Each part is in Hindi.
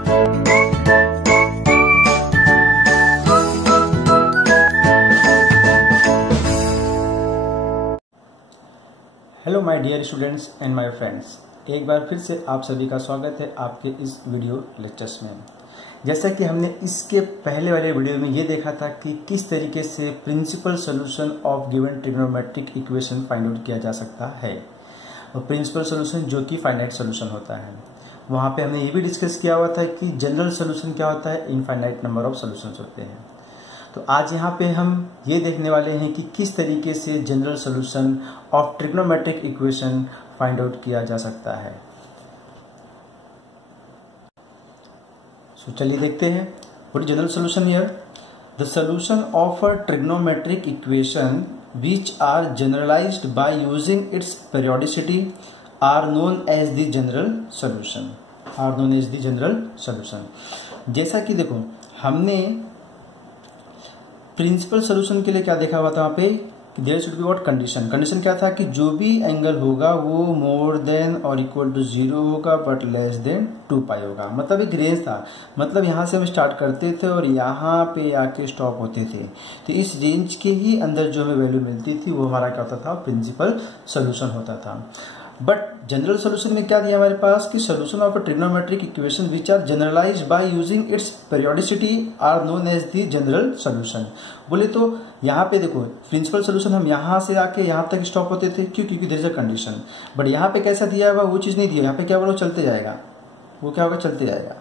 Hello my dear students and my friends, एक बार फिर से आप सभी का स्वागत है आपके इस वीडियो लेक्चर्स में। जैसा कि हमने इसके पहले वाले वीडियो में ये देखा था कि किस तरीके से principal solution of given trigonometric equation find out किया जा सकता है, और प्रिंसिपल सॉल्यूशन जो कि फाइनाइट सॉल्यूशन होता है। वहाँ पे हमने ये भी डिस्कस किया हुआ था कि जनरल सॉल्यूशन क्या होता है, इनफाइनाइट नंबर ऑफ सॉल्यूशंस होते हैं। तो आज यहाँ पे हम ये देखने वाले हैं कि किस तरीके से general solution of trigonometric equation find out किया जा सकता है। सो चलिए देखते हैं। What is general solution here? The solution of a trigonometric equation which are generalized by using its periodicity are known as the general solution. are known as the general solution. जैसा कि देखो हमने प्रिंसिपल सॉल्यूशन के लिए क्या देखा हुआ था वहाँ पे, there should be what condition. Condition क्या था कि जो भी एंगल होगा वो मोर देन और इक्वल टू 0 होगा बट लेस देन 2 पाई होगा। मतलब एक रेंज था, मतलब यहाँ से हम स्टार्ट करते थे और यहाँ पे आके स्टॉप होते थे। तो इस रेंज के ही अंदर जो हमें वैल्यू मिलती थी वो हमारा क्या होता था, प्रिंसिपल सॉल्यूशन होता था। बट जनरल सॉल्यूशन में क्या दिया हमारे पास कि solution of a trigonometric equation which are generalized by using its periodicity are known as the general solution. बोले तो यहाँ पे देखो प्रिंसिपल सॉल्यूशन हम यहाँ से आके यहाँ तक स्टॉप होते थे, क्यों? क्योंकि there is a condition. But यहाँ पे कैसा दिया हुआ वो चीज़ नहीं दिया। यहाँ पे क्या बोलो, चलते जाएगा। वो क्या होगा, चलते जाएगा,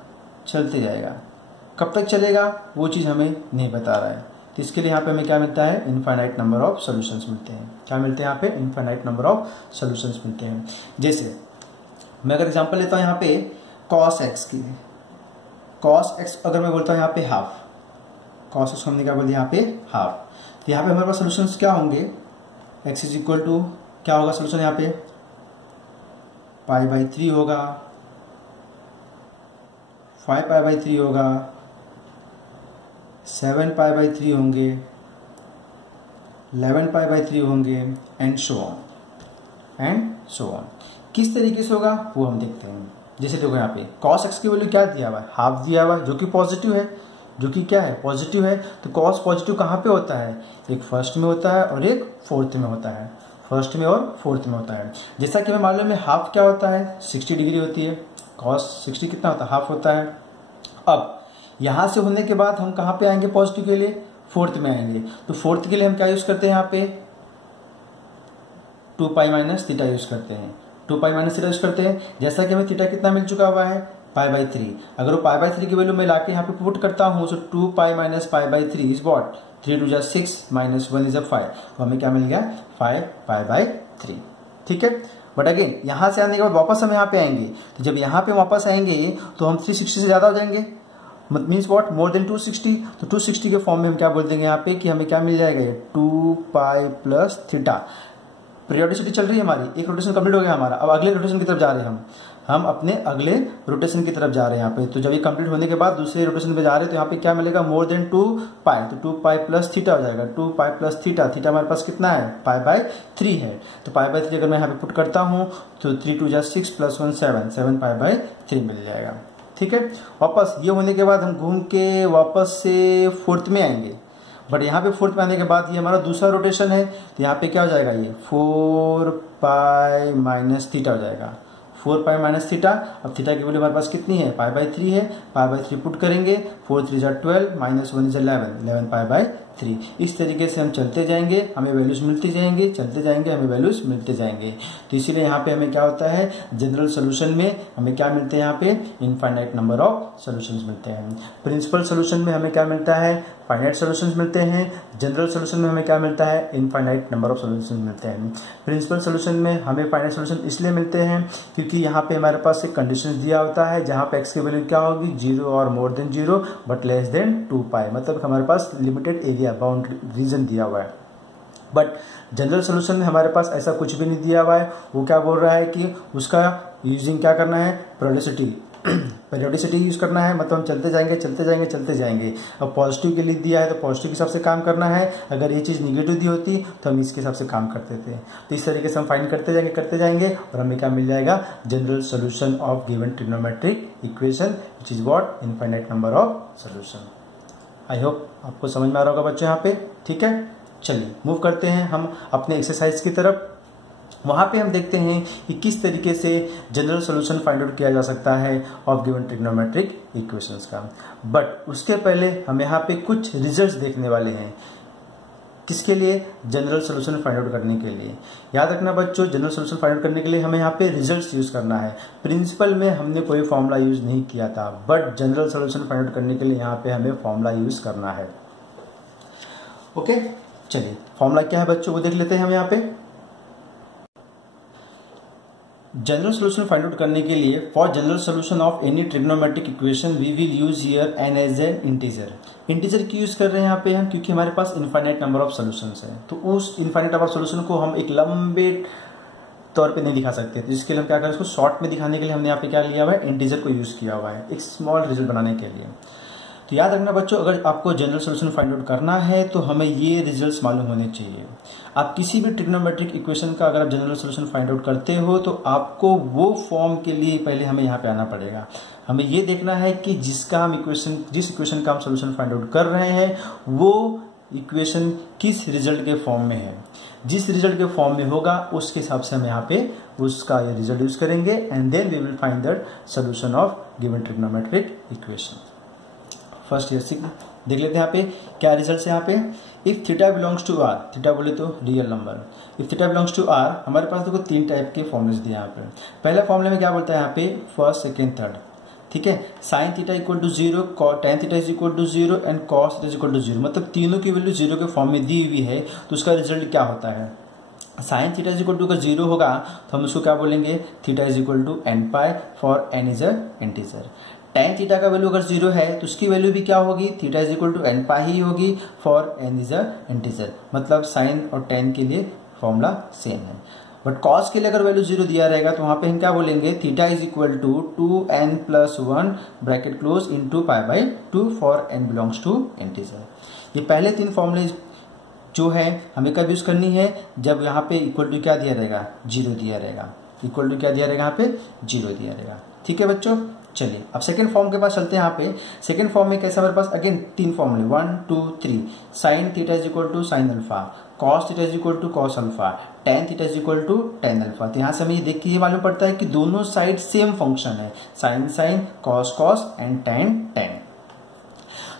चलते जाएगा। कब तक चलेगा वो चीज़ हमें नहीं बता रहा है। तो इसके लिए यहाँ पे हमें क्या मिलता है, इनफाइनाइट नंबर ऑफ सॉल्यूशंस मिलते हैं। क्या मिलते हैं यहाँ पे, इनफाइनाइट नंबर ऑफ सॉल्यूशंस मिलते हैं। जैसे मैं अगर एग्जांपल लेता हूँ यहाँ पे cos x की, cos x अगर मैं बोलता हूँ यहाँ पे हाफ, cos x हमने क्या बोल दिया यहाँ पे हाफ। तो यहाँ पे हमारे पास सॉल्यूशंस क्या होंगे, x इज इक्वल टू क्या होगा सॉल्यूशन यहाँ पे, π/3 होगा, 5π/3 होगा, 7π/3 होंगे, 11π/3 होंगे, एंड सो ऑन। किस तरीके से होगा वो हम देखते हैं। जैसे देखो यहाँ पे cos x की वैल्यू क्या दिया हुआ है, हाफ दिया हुआ है, जो कि पॉजिटिव है, जो कि क्या है, पॉजिटिव है। तो cos पॉजिटिव कहाँ पे होता है, एक फर्स्ट में होता है और एक फोर्थ में होता है, फर्स्ट में और फोर्थ में होता है। जैसा कि हमें मालूम है हाफ क्या होता है, 60 डिग्री होती है। cos 60 कितना होता है, हाफ होता है। अब यहाँ से होने के बाद हम कहाँ पे आएंगे पॉजिटिव के लिए, फोर्थ में आएंगे। तो फोर्थ के लिए हम क्या यूज करते हैं यहाँ पे, 2π-θ यूज करते हैं। 2π-θ यूज करते हैं। जैसा कि हमें थीटा कितना मिल चुका हुआ है, π/3। अगर वो π/3 की वैल्यू मैं लाके यहाँ पे पुट करता हूँ, सो 2π - π/3 इज व्हाट, 3 2 6 -1 इज 5। तो हमें क्या मिल गया, 5π/3। ठीक है। बट अगेन यहाँ से आने के बाद वापस हम यहाँ पे आएंगे। तो जब यहाँ पे वापस आएंगे तो हम 360 से ज्यादा हो जाएंगे, मीन्स व्हाट, मोर देन 260। तो 260 के फॉर्म में हम क्या बोल देंगे यहाँ पे कि हमें क्या मिल जाएगा, 2π + θ। पीरियोडिसिटी चल रही है हमारी, एक रोटेशन कंप्लीट हो गया हमारा। अब अगले रोटेशन की तरफ जा रहे हैं हम अपने अगले रोटेशन की तरफ जा रहे हैं यहाँ पे। तो जब ये कंप्लीट होने के बाद दूसरे रोटेशन पे जा रहे हैं तो यहाँ पे क्या मिलेगा, मोर देन 2π। तो 2π + θ हो जाएगा, 2π + θ। थीटा हमारे पास कितना है, π/3 है। तो π/3 अगर मैं यहाँ पे पुट करता हूँ तो 3 2 6 + 1 7, 7π/3 मिल जाएगा। ठीक है। वापस ये होने के बाद हम घूम के वापस से फोर्थ में आएंगे। बट यहाँ पे फोर्थ में आने के बाद ये हमारा दूसरा रोटेशन है। तो यहाँ पे क्या हो जाएगा, ये 4π - θ हो जाएगा, 4π - θ। अब थीटा की वैल्यू हमारे पास कितनी है, π/3 है। π/3 पुट करेंगे, 4 3 12 -1 11, 11π/3। इस तरीके से हम चलते जाएंगे, हमें वैल्यूज मिलते जाएंगे, चलते जाएंगे, हमें वैल्यूज मिलते जाएंगे। तो इसीलिए यहाँ पे हमें क्या होता है, जनरल सोल्यूशन में हमें क्या मिलते हैं, यहाँ पे इनफाइनाइट नंबर ऑफ सोल्यूशंस मिलते हैं। प्रिंसिपल सोल्यूशन में हमें क्या मिलता है, फाइनाइट सोल्यूशंस मिलते हैं। जनरल सोल्यूशन में हमें क्या मिलता है, इनफाइनाइट नंबर ऑफ सोल्यूशंस मिलते हैं। प्रिंसिपल सोल्यूशन में हमें फाइनाइट सोल्यूशन इसलिए मिलते हैं क्योंकि यहाँ पे हमारे पास एक कंडीशन दिया होता है जहाँ पे x की वैल्यू क्या होगी, 0 और more than 0 but less than 2π। मतलब हमारे पास लिमिटेड एरिया बाउंड्री रीजन दिया हुआ है। बट जनरल सोल्यूशन में हमारे पास ऐसा कुछ भी नहीं दिया हुआ है। वो क्या बोल रहा है कि उसका यूजिंग क्या करना है, पेरियोडिसिटी पेरियोडिसिटी यूज करना है, मतलब हम चलते जाएंगे चलते जाएंगे चलते जाएंगे। अब पॉजिटिव के लिए दिया है तो पॉजिटिव के हिसाब से काम करना है, अगर ये चीज़ निगेटिव दी होती तो हम इसके हिसाब से काम करते थे। तो इस तरीके से हम फाइंड करते जाएंगे और हमें क्या मिल जाएगा, general solution of given trigonometric equation which is what, infinite number of solution. I hope आपको समझ में आ रहा होगा बच्चों यहाँ पे, ठीक है। चलिए मूव करते हैं हम अपने एक्सरसाइज की तरफ। वहां पे हम देखते हैं कि किस तरीके से जनरल सॉल्यूशन फाइंड आउट किया जा सकता है ऑफ गिवन ट्रिग्नोमेट्रिक इक्वेशंस का। बट उसके पहले हम यहाँ पे कुछ रिजल्ट्स देखने वाले हैं। किसके लिए, जनरल सॉल्यूशन फाइंड आउट करने के लिए। याद रखना बच्चों, जनरल सॉल्यूशन फाइंड आउट करने के लिए हमें यहाँ पे रिजल्ट्स यूज करना है। प्रिंसिपल में हमने कोई फॉर्मूला यूज नहीं किया था, but general solution find out करने के लिए यहाँ पे हमें फॉर्मूला यूज करना है। ओके, चलिए फॉर्मूला क्या है बच्चों वो देख लेते हैं हम यहाँ पे। जनरल सोल्यूशन फाइंड आउट करने के लिए for general solution of any trigonometric equation we will use here n as n integer. Integer क्यों यूज कर रहे हैं यहाँ पे हम, क्योंकि हमारे पास इनफाइनाइट नंबर ऑफ सोल्यूशंस है, तो उस इनफाइनाइट नंबर ऑफ सोल्यूशन को हम एक लंबे तौर पे नहीं दिखा सकते। तो इसके लिए हम क्या करें, इसको शॉर्ट में दिखाने के लिए हमने यहाँ पे क्या लिया हुआ है, इंटीजर को यूज किया हुआ है एक स्मॉल रिजल्ट बनाने के लिए। तो याद रखना बच्चों, अगर आपको जनरल सोल्यूशन फाइंड आउट करना है तो हमें ये रिजल्ट्स मालूम होने चाहिए। आप किसी भी ट्रिग्नोमेट्रिक इक्वेशन का अगर आप जनरल सोल्यूशन फाइंड आउट करते हो तो आपको वो फॉर्म के लिए पहले हमें यहाँ पे आना पड़ेगा। हमें ये देखना है कि जिस इक्वेशन का हम सोल्यूशन फाइंड आउट कर रहे हैं वो इक्वेशन किस रिजल्ट के फॉर्म में है। जिस रिजल्ट के फॉर्म में होगा उसके हिसाब से हम यहाँ पे उसका ये रिजल्ट यूज करेंगे and then we will find the solution of given trigonometric equation. First ये देख लेते हैं यहाँ पे क्या रिजल्ट है। यहाँ पे if theta belongs to R, theta बोले तो real number, if theta belongs to R, हमारे पास देखो तीन टाइप के फॉर्मुलेस दिए यहाँ पे। पहला फॉर्मूले में क्या बोलता है यहाँ पे, फर्स्ट सेकेंड थर्ड, ठीक है। Sine theta equal to 0, tan theta is equal to 0 and cos theta is equal to 0, मतलब तीनों की वैल्यू 0 के फॉर्म में दी हुई है। तो उसका रिजल्ट क्या होता है, sine theta is equal to अगर 0 होगा तो हम उसको क्या बोलेंगे, theta is equal to n pi for n is a integer. Tan theta का वैल्यू अगर 0 है तो उसकी वैल्यू भी क्या होगी, theta is equal to n pi ही होगी for n is a integer, मतलब साइन और टेन के लिए फॉर्मूला सेम है। बट कॉस के लिए अगर वैल्यू 0 दिया रहेगा तो वहां पे हम क्या बोलेंगे, theta is equal to 2n plus 1 bracket close into pi by 2 for n belongs to integer. ये पहले तीन फॉर्मूले जो है हमें कब यूज करनी है, जब यहाँ पे इक्वल टू क्या दिया रहेगा, 0 दिया रहेगा। इक्वल टू क्या दिया रहेगा यहाँ पे, 0 दिया रहेगा, ठीक है बच्चों। चलिए अब सेकंड फॉर्म के पास चलते हैं। यहाँ पे सेकंड फॉर्म में कैसा, हमारे पास अगेन तीन फॉर्मूले 1 2 3, sine theta is equal to sine alpha, cos theta is equal to cos alpha, tan theta is equal to tan alpha. तो यहाँ से हमें देख के ये मालूम पड़ता है कि दोनों साइड सेम फंक्शन है, sine sine cos cos and tan tan.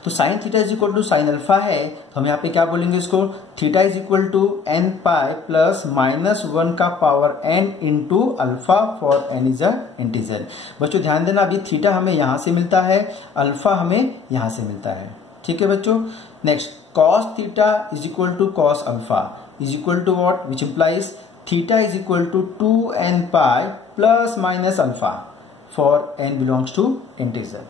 तो sine theta is equal to sine alpha है तो हम यहाँ पे क्या बोलेंगे इसको, theta is equal to n pi plus minus 1 का power n into alpha for n is a integer. बच्चों ध्यान देना, अभी थीटा हमें यहां से मिलता है, अल्फा हमें यहां से मिलता है, ठीक है बच्चों। Next cos theta is equal to cos alpha is equal to what, which implies theta is equal to 2n pi plus minus alpha for n belongs to integer.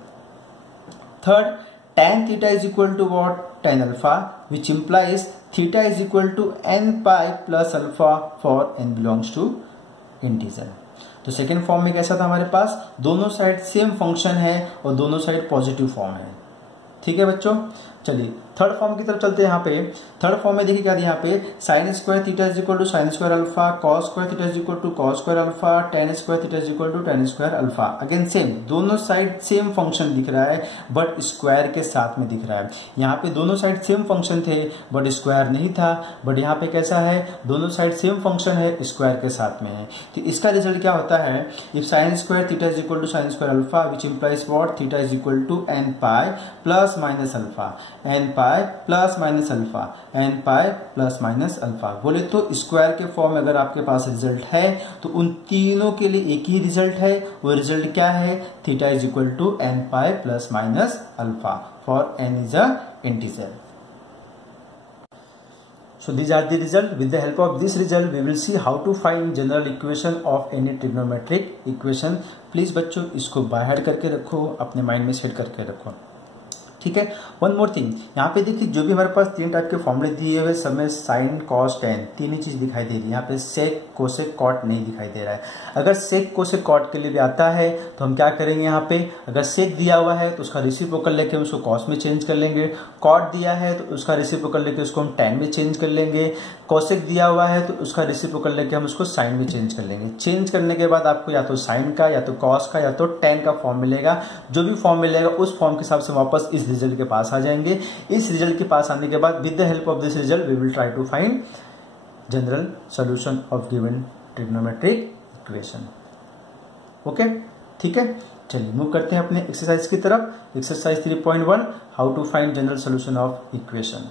Third tan theta is equal to what, tan alpha, which implies theta is equal to n pi plus alpha for n belongs to integer। तो सेकेंड फॉर्म में कैसा था, हमारे पास दोनों साइड सेम फंक्शन है और दोनों साइड पॉजिटिव फॉर्म है, ठीक है बच्चों। चलिए थर्ड फॉर्म की तरफ चलते हैं। यहाँ पे थर्ड फॉर्म में देखिए क्या दिया, यहाँ पे sine square theta is equal to sine square alpha, cos square theta is equal to cos square alpha, tan square theta is equal to tan square alpha. Again same, दोनों साइड सेम फंक्शन दिख रहा है बट स्क्वायर के साथ में दिख रहा है। यहाँ पे दोनों साइड सेम फंक्शन थे बट स्क्वायर नहीं था, बट यहाँ पे कैसा है, दोनों साइड सेम फंक्शन है, स्क्वायर के साथ में है। तो इसका रिजल्ट क्या होता है, if sine square theta is equal to sine square alpha which implies what, theta is equal to n pi plus minus alpha, n pi plus minus alpha, n pi plus minus alpha. बोले तो स्क्वायर के फॉर्म में अगर आपके पास रिजल्ट है तो उन तीनों के लिए एक ही रिजल्ट है, वो रिजल्ट क्या है, theta is equal to n pi plus minus alpha for n is a integer. So these are the result. With the help of this result, we will see how to find general equation of any trigonometric equation. Please बच्चों इसको बाय हार्ट करके रखो, अपने माइंड में सेट करके रखो। ठीक है। वन मोर थिंग, यहाँ पे देखिए जो भी हमारे पास तीन टाइप के फॉर्मूले दिए हुए सब में साइन कॉस टेन तीन ही चीज दिखाई दे रही है। यहाँ पे सेक कोसेक कॉट नहीं दिखाई दे रहा है। अगर सेक कोसेक कॉट के लिए भी आता है तो हम क्या करेंगे, यहाँ पे अगर सेक दिया हुआ है तो उसका रेसिप्रोकल लेके हम उसको कॉस में चेंज कर लेंगे। कॉट दिया है तो उसका रेसिप्रोकल लेके उसको हम टेन में चेंज कर लेंगे। कोसेक दिया हुआ है तो उसका रेसिप्रोकल लेके हम उसको साइन में चेंज कर लेंगे। चेंज करने के बाद आपको या तो साइन का या तो कॉस का या तो टेन का फॉर्म मिलेगा। जो भी फॉर्म मिलेगा उस फॉर्म के हिसाब से वापस इस रिजल्ट के पास आ जाएंगे। इस रिजल्ट के पास आने के बाद with the help of this result we will try to find general solution of given trigonometric equation. Okay, ठीक है। चलिए मूव करते हैं अपने एक्सरसाइज की तरफ। Exercise 3.1 how to find general solution of equation.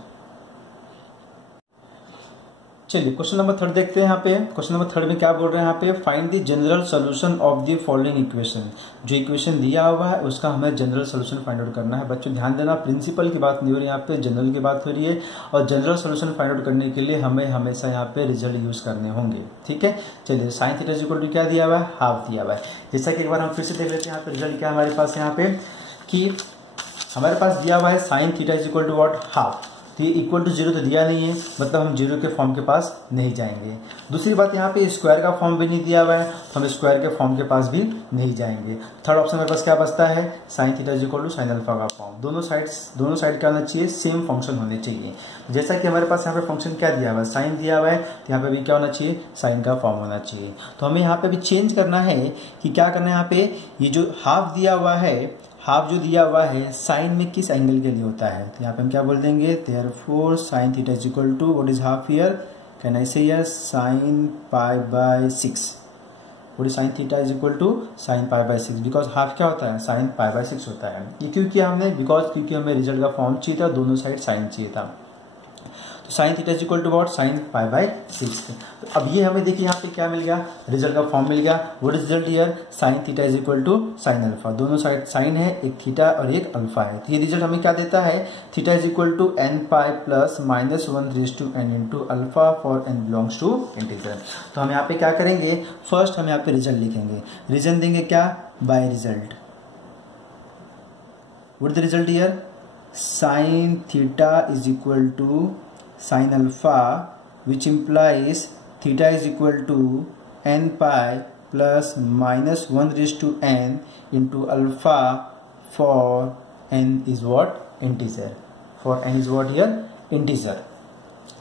चलिए क्वेश्चन नंबर 3 देखते हैं। यहाँ पे क्वेश्चन नंबर 3 में क्या बोल रहे हैं, यहाँ पे find the general solution of the following equation. जो इक्वेशन दिया हुआ है उसका हमें जनरल सॉल्यूशन फाइंड आउट करना है। बच्चों ध्यान देना, प्रिंसिपल की बात नहीं हो रही, यहाँ पे जनरल की बात हो रही है। और जनरल सॉल्यूशन फाइंड आउट करने के लिए हमें हमेशा यहाँ पे रिजल्ट यूज करने होंगे, ठीक है। चलिए साइन थीटा इक्वल टू क्या दिया हुआ है, हाफ दिया हुआ है। जैसा कि एक बार हम फिर से देख लेते हैं यहाँ पे रिजल्ट क्या हमारे पास यहाँ पे, कि हमारे पास दिया हुआ है sine theta equal to what, half. तो ये इक्वल टू जीरो तो दिया नहीं है, मतलब हम जीरो के फॉर्म के पास नहीं जाएंगे। दूसरी बात, यहाँ पे स्क्वायर का फॉर्म भी नहीं दिया हुआ है तो हम स्क्वायर के फॉर्म के पास भी नहीं जाएंगे। थर्ड ऑप्शन मेरे पास क्या बचता है, sine theta equal to sine alpha का फॉर्म। दोनों साइड क्या होना चाहिए, सेम फंक्शन होने चाहिए। जैसा कि हमारे पास यहाँ पे फंक्शन क्या दिया हुआ है, साइन दिया हुआ है, तो यहाँ पे भी क्या होना चाहिए, साइन का फॉर्म होना चाहिए। तो हमें यहाँ पे भी चेंज करना है कि क्या करना है, यहाँ पे ये जो हाफ दिया हुआ है, हाफ जो दिया हुआ है साइन में किस एंगल के लिए होता है, तो यहाँ पे हम क्या बोल देंगे, therefore sine theta is equal to what is half here, can I say here sine pi by 6। What is sine theta is equal to sine pi by 6, because half क्या होता है, साइन पाई बाय 6 होता है। ये क्यों किया हमने, क्योंकि हमें रिजल्ट का फॉर्म चाहिए था, दोनों साइड साइन चाहिए था। तो sine theta is equal to what, sine pi by 6। तो अब ये हमें देखिए यहाँ पे क्या मिल गया, रिजल्ट का फॉर्म मिल गया। What is result here, sine theta is equal to sine alpha. दोनों साइड साइन है, एक थीटा और एक अल्फा है। तो ये रिजल्ट हमें क्या देता है, theta is equal to n pi plus minus 1 raise to n into alpha for n belongs to integer. तो हम यहाँ पे क्या करेंगे, फर्स्ट हम यहाँ पे रिजल्ट लिखेंगे। रीजन देंगे क्या, by result. What is the result here, sine theta is equal to sin alpha, which implies theta is equal to n pi plus minus 1 raised to n into alpha for n is what, integer. For n is what here, integer.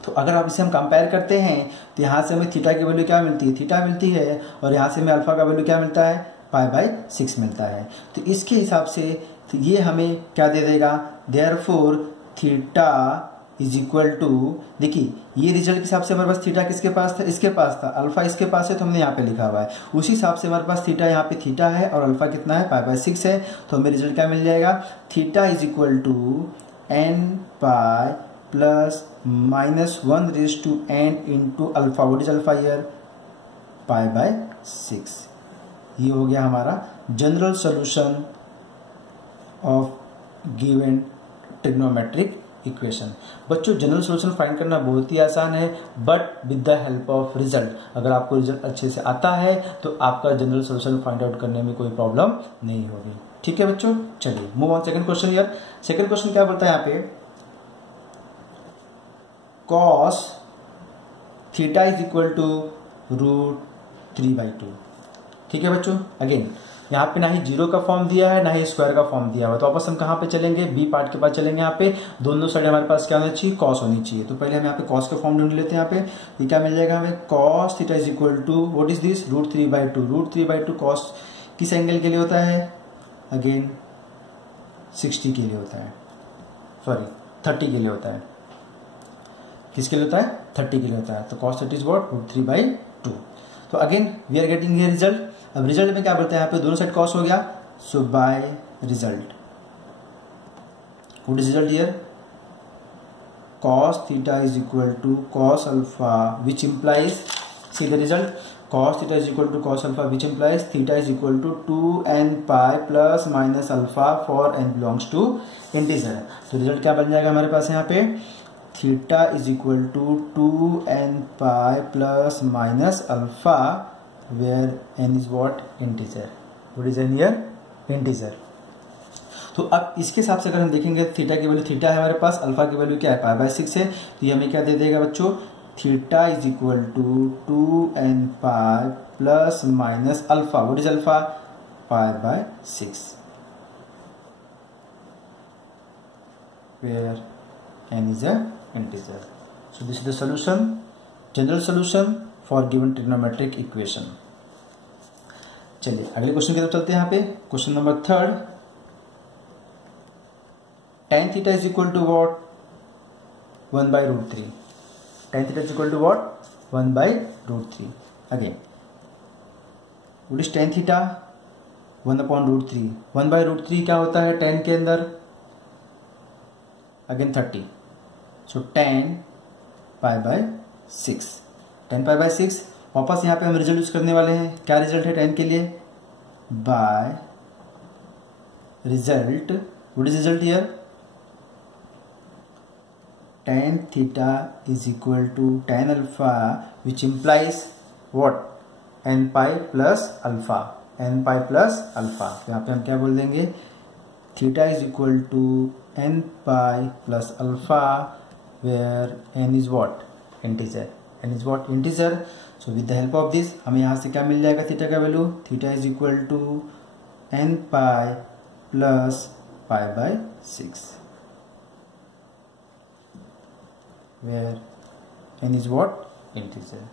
तो अगर आप इसे हम कंपेयर करते हैं तो यहाँ से हमें थीटा की वैल्यू क्या मिलती है, थीटा मिलती है, और यहाँ से हमें अल्फा का वैल्यू क्या मिलता है, पाई बाय 6 मिलता है। तो इसके हिसाब से तो ये हमें क्या दे देगा, therefore theta is equal to, देखिए ये रिजल्ट के हिसाब से हमारे पास थीटा किसके पास था, इसके पास था, अल्फा इसके पास है तो हमने यहाँ पे लिखा हुआ है। उसी हिसाब से हमारे पास थीटा, यहाँ पे थीटा है और अल्फा कितना है, पाई बाय 6 है। तो हमें रिजल्ट क्या मिल जाएगा, theta is equal to n pi plus minus 1 raise to n into alpha. What is alpha here, pi by 6। ये हो गया हमारा general solution of given trigonometric equation. बच्चों जनरल सॉल्यूशन फाइंड करना बहुत ही आसान है, but with the help of result. अगर आपको रिजल्ट अच्छे से आता है तो आपका जनरल सॉल्यूशन फाइंड आउट करने में कोई प्रॉब्लम नहीं होगी, ठीक है बच्चों। चलिए मूव ऑन सेकंड क्वेश्चन। यार सेकंड क्वेश्चन क्या बोलता है यहाँ पे, cos theta is equal to √3/2। ठीक है बच्चों, अगेन यहाँ पे ना ही जीरो का फॉर्म दिया है ना ही स्क्वायर का फॉर्म दिया हुआ है। तो वापस हम कहाँ पे चलेंगे, बी पार्ट के पास चलेंगे। यहाँ पे दोनों साइड हमारे पास क्या होना चाहिए, कॉस होनी चाहिए। तो पहले हम यहाँ पे कॉस का फॉर्म ढूंढ लेते हैं। यहाँ पे ये क्या मिल जाएगा हमें, cos theta is equal to what is this, √3/2। √3/2 cos किस एंगल के लिए होता है, अगेन 60 के लिए होता है, सॉरी 30 के लिए होता है। किसके लिए होता है, 30 के लिए होता है। तो कॉस 30 इज व्हाट, √3/2। तो अगेन वी आर गेटिंग ये रिजल्ट। अब रिजल्ट में क्या बोलते हैं, यहाँ पे दोनों साइड कॉस हो गया, so by result what is result here, cos theta is equal to cos alpha which implies, see the result, cos theta is equal to cos alpha which implies theta is equal to 2n pi plus minus alpha for n belongs to integer। तो रिजल्ट क्या बन जाएगा हमारे पास यहाँ पे, theta is equal to 2n pi plus minus alpha where n is what, integer। what is n here, integer। तो अब इसके हिसाब से अगर हम देखेंगे थीटा की वैल्यू थीटा है हमारे पास, अल्फा की वैल्यू क्या है पाई बाय 6 है, तो ये हमें क्या दे देगा बच्चों, theta is equal to 2n pi plus minus alpha, what is alpha, pi by 6, where n is a integer. So this is the solution, general solution for given trigonometric equation. चलिए अगले क्वेश्चन की तरफ चलते हैं। यहाँ पे question number 3, tan theta is equal to what, 1/√3, tan theta is equal to what, 1/√3। Again what is tan theta, 1/√3, 1/√3 क्या होता है tan के अंदर, again 30, so tan pi by 6, tan pi by 6। वापस यहाँ पे हम रिजल्ट यूज करने वाले हैं, क्या रिजल्ट है tan के लिए, by result, what is result here, tan theta is equal to tan alpha which implies what, n pi plus alpha, n pi plus alpha. तो यहाँ पे हम क्या बोल देंगे, theta is equal to n pi plus alpha where n is what, integer, n is what, integer. So with the help of this हमें यहाँ से क्या मिल जाएगा थीटा का value, theta is equal to n pi plus pi by 6 where n is what, integer.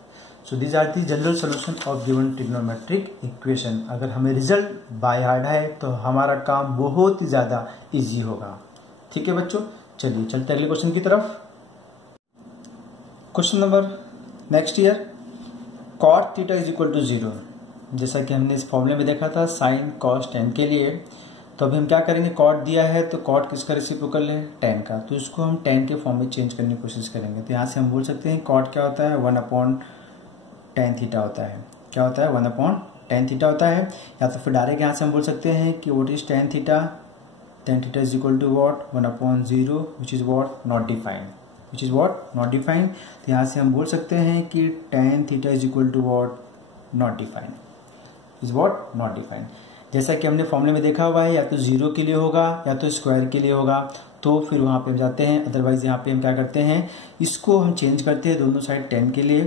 So these are the general solution of given trigonometric equation. अगर हमें रिजल्ट बाय हार्ट है तो हमारा काम बहुत ही ज्यादा इजी होगा। ठीक है बच्चों, चलिए चलते अगले क्वेश्चन की तरफ। Question number next here, cot theta is equal to 0, जैसा कि हमने इस फॉर्मूले में देखा था साइन कॉस टेन के लिए। तो अभी हम क्या करेंगे, कॉट दिया है तो कॉट किसका रेसिप्रोकल है, टेन का, तो इसको हम टेन के फॉर्म में चेंज करने की कोशिश करेंगे। तो यहाँ से हम बोल सकते हैं कॉट क्या होता है, 1/tan थीटा होता है, क्या होता है 1/tan थीटा होता है। या तो फिर डायरेक्ट यहाँ से हम बोल सकते हैं कि what is tan theta, tan theta is equal to what, 1/0 which is what not defined, which is what not defined. तो यहाँ से हम बोल सकते हैं कि tan theta is equal to what not defined, is what not defined. जैसा कि हमने फॉर्मूले में देखा हुआ है, या तो 0 के लिए होगा या तो स्क्वायर के लिए होगा, तो फिर वहाँ पे हम जाते हैं। अदरवाइज यहाँ पे हम क्या करते हैं, इसको हम चेंज करते हैं दोनों साइड 10 के लिए।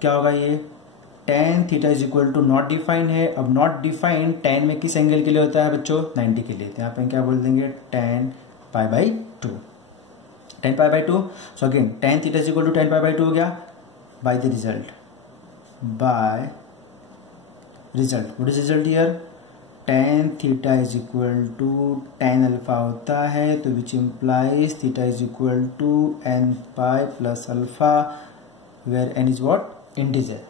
क्या होगा ये, tan theta is equal to not defined है। अब नॉट डिफाइंड tan में किस एंगल के लिए होता है बच्चों, 90 के लिए। तो यहाँ पे हम क्या बोल देंगे, tan pi by 2, tan pi by 2। So again tan theta is equal to tan pi by 2 हो गया, by the result, by result, what is result here, tan theta is equal to tan alpha होता है, तो which implies theta is equal to n pi plus alpha where n is what, integer,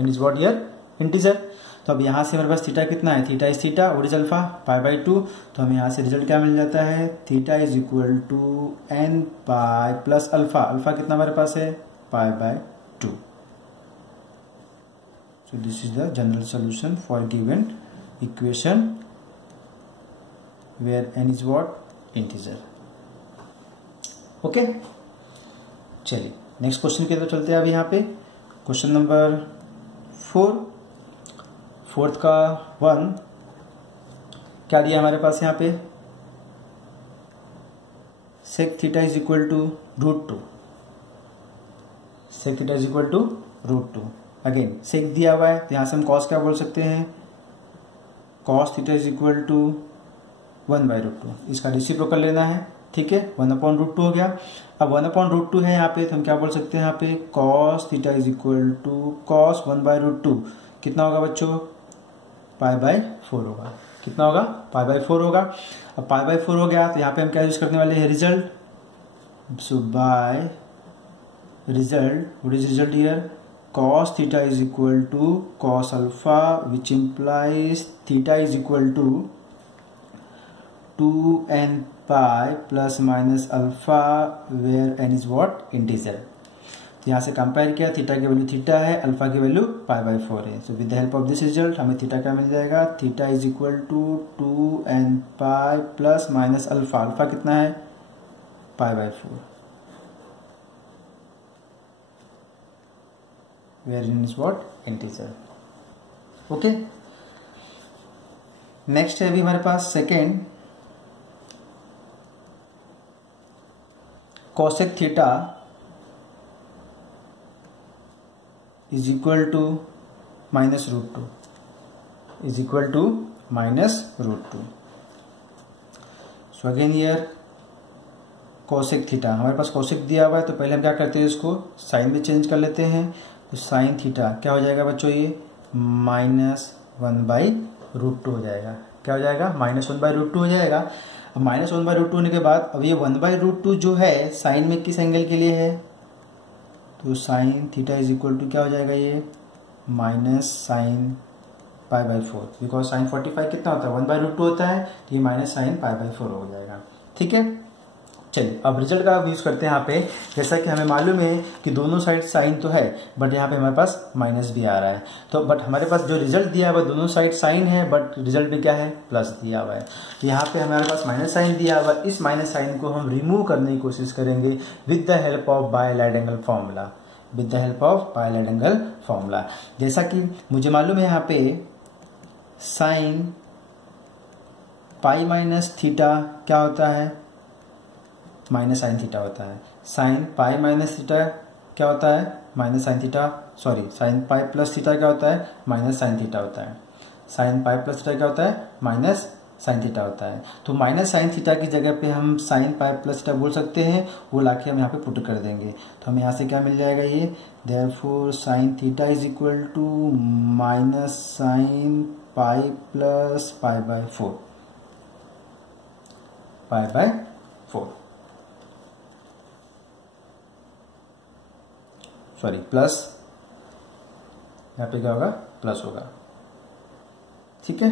n is what here, integer. तो अब यहाँ से हमारे पास थीटा कितना है, theta is theta, what is alpha, pi by 2। तो हमें यहाँ से रिजल्ट क्या मिल जाता है, theta is equal to n pi plus alpha, alpha कितना हमारे पास है, pi by 2। So this is the general solution for given equation where n is what, integer. Okay, चलिए नेक्स्ट क्वेश्चन की तरफ चलते हैं। अभी यहाँ पे क्वेश्चन नंबर 4, फोर्थ का 1, क्या दिया हमारे पास यहाँ पे, sec theta is equal to √2, sec theta is equal to √2। Again sec दिया हुआ है, तो यहाँ से हम कॉस क्या बोल सकते हैं, cos theta is equal to 1/√2, इसका रेसिप्रोकल लेना है। ठीक है, 1/√2 हो गया। अब 1/√2 है यहाँ पे, तो हम क्या बोल सकते हैं यहाँ पे, cos theta is equal to cos 1/√2 कितना होगा बच्चों, पाई बाय 4 होगा। कितना होगा, पाई बाय 4 होगा। अब पाई बाय 4 हो गया, तो यहाँ पे हम क्या यूज करने वाले हैं, result. So by result, what is result here, cos theta is equal to cos alpha which implies theta is equal to 2n pi plus minus alpha where n is what, integer। तो यहाँ से कंपेयर किया, थीटा की वैल्यू थीटा है, अल्फा की वैल्यू पाई बाई 4 है। So with the help of this result हमें थीटा क्या मिल जाएगा, theta is equal to 2n pi plus minus alpha, alpha कितना है, pi by 4, where n is what, integer। Okay, next है अभी हमारे पास second, cosec theta is equal to minus root two, is equal to minus root two. So again here cosec theta, हमारे पास कोसेक दिया हुआ है तो पहले हम क्या करते हैं, इसको साइन में चेंज कर लेते हैं। तो साइन थीटा क्या हो जाएगा बच्चों, ये -1/√2 हो जाएगा। क्या हो जाएगा, -1/√2 हो जाएगा। अब -1/√2 होने के बाद अब ये 1/√2 जो है साइन में किस एंगल के लिए है, तो sine theta is equal to क्या हो जाएगा, ये -sin π/4, बिकॉज sin 45 कितना होता है, 1/√2 होता है, तो ये -sin π/4 हो जाएगा। ठीक है, चलिए अब रिजल्ट का यूज करते हैं यहाँ पे। जैसा कि हमें मालूम है कि दोनों साइड साइन तो है, बट यहाँ पे हमारे पास माइनस भी आ रहा है। तो बट हमारे पास जो रिजल्ट दिया हुआ है दोनों साइड साइन है, बट रिजल्ट में क्या है, प्लस दिया हुआ है। तो यहाँ पे हमारे पास माइनस साइन दिया हुआ है, इस माइनस साइन को हम रिमूव करने की कोशिश करेंगे with the help of by allied angle formula, with the help of by allied angle formula. जैसा कि मुझे मालूम है यहाँ पे साइन पाई माइनस थीटा क्या होता है, माइनस साइन थीटा होता है। साइन पाई माइनस थीटा क्या होता है, minus sine theta, sorry sine pi plus theta क्या होता है, माइनस साइन थीटा होता है। साइन पाई प्लस थीटा क्या होता है, माइनस साइन थीटा होता है। तो माइनस साइन थीटा की जगह पे हम साइन पाई प्लस थीटा बोल सकते हैं, वो लाके हम यहाँ पे पुट कर देंगे। तो हमें यहाँ से क्या मिल जाएगा, ये therefore sine theta is equal to minus sine pi plus π/4, π/4, sorry plus, यहाँ पे क्या होगा, प्लस होगा। ठीक है,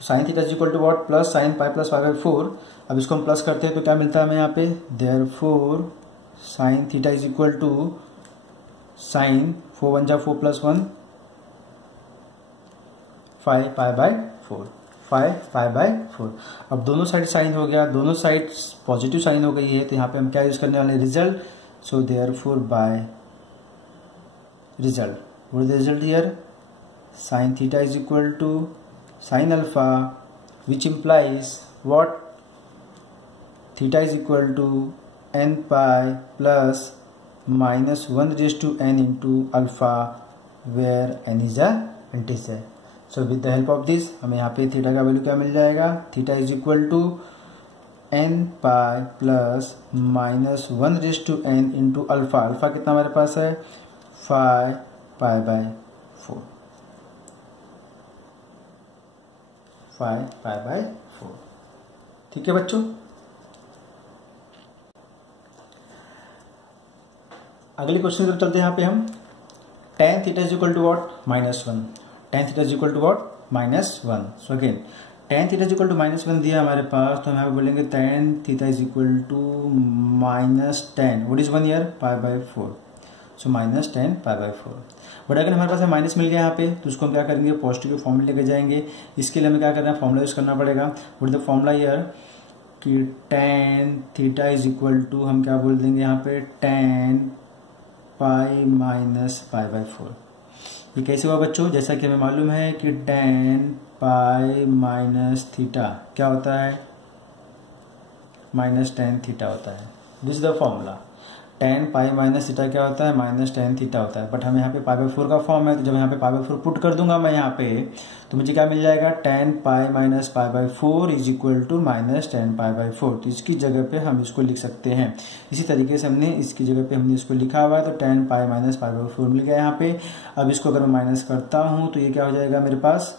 तो sine theta is equal to what, plus sine pi plus π/4। अब इसको हम प्लस करते हैं तो क्या मिलता है हमें यहाँ पे, therefore sine theta is equal to sine 4 1 जा 4 + 1 5 π/4, 5 π/4। अब दोनों साइड साइन हो गया, दोनों साइड पॉजिटिव साइन हो गई है, तो यहाँ पे हम क्या यूज करने वाले हैं, result. So therefore by result, what is the result here, sine theta is equal to sine alpha, which implies what, theta is equal to n pi plus -1/n into alpha, where n is a integer. So with the help of this हमें यहाँ पे थीटा का वैल्यू क्या मिल जाएगा, theta is equal to n pi plus -1/n into alpha. Alpha कितना हमारे पास है, 5 π/4, 5 π/4। ठीक है बच्चों, अगले क्वेश्चन की तरफ चलते हैं। यहाँ पे हम tan theta is equal to what, -1, tan theta is equal to what, -1। So again tan theta is equal to -1 दिया हमारे पास, तो हम यहाँ पे बोलेंगे tan theta is equal to -10, what is 1 here, π/4, so -10 π/4। But अगर हमारे पास माइनस मिल गया यहाँ पे, तो उसको हम क्या करेंगे, पॉजिटिव फॉर्मूले लेके जाएंगे। इसके लिए हमें क्या करना है, फॉर्मूला यूज करना पड़ेगा। What is the formula here, कि tan theta is equal to हम क्या बोल देंगे यहाँ पे, tan पाई माइनस π/4। ये कैसे हुआ बच्चों, जैसा कि हमें मालूम है कि tan पाई माइनस थीटा क्या होता है, -tan थीटा होता है। This is the formula, tan pi minus theta क्या होता है, -tan थीटा होता है। बट हमें यहाँ पे π/4 का फॉर्म है, तो जब यहाँ पे π/4 पुट कर दूंगा मैं यहाँ पे, तो मुझे क्या मिल जाएगा, tan pi minus π/4 is equal to -tan π/4। तो इसकी जगह पे हम इसको लिख सकते हैं। इसी तरीके से हमने इसकी जगह पे हमने इसको लिखा हुआ है, तो tan पाई माइनस π/4 मिल गया यहाँ पे। अब इसको अगर मैं माइनस करता हूँ तो ये क्या हो जाएगा मेरे पास,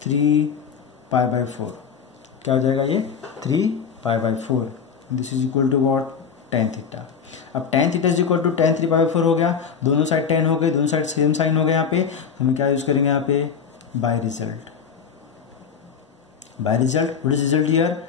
3 π/4, क्या हो जाएगा ये, 3 π/4। This is equal to what, tan theta. अब tan theta is equal to tan 3 π/4 हो गया, दोनों साइड tan हो गए, दोनों साइड सेम साइन हो गए। यहाँ पे हमें क्या यूज करेंगे, यहाँ पे by result, by result. What is result here,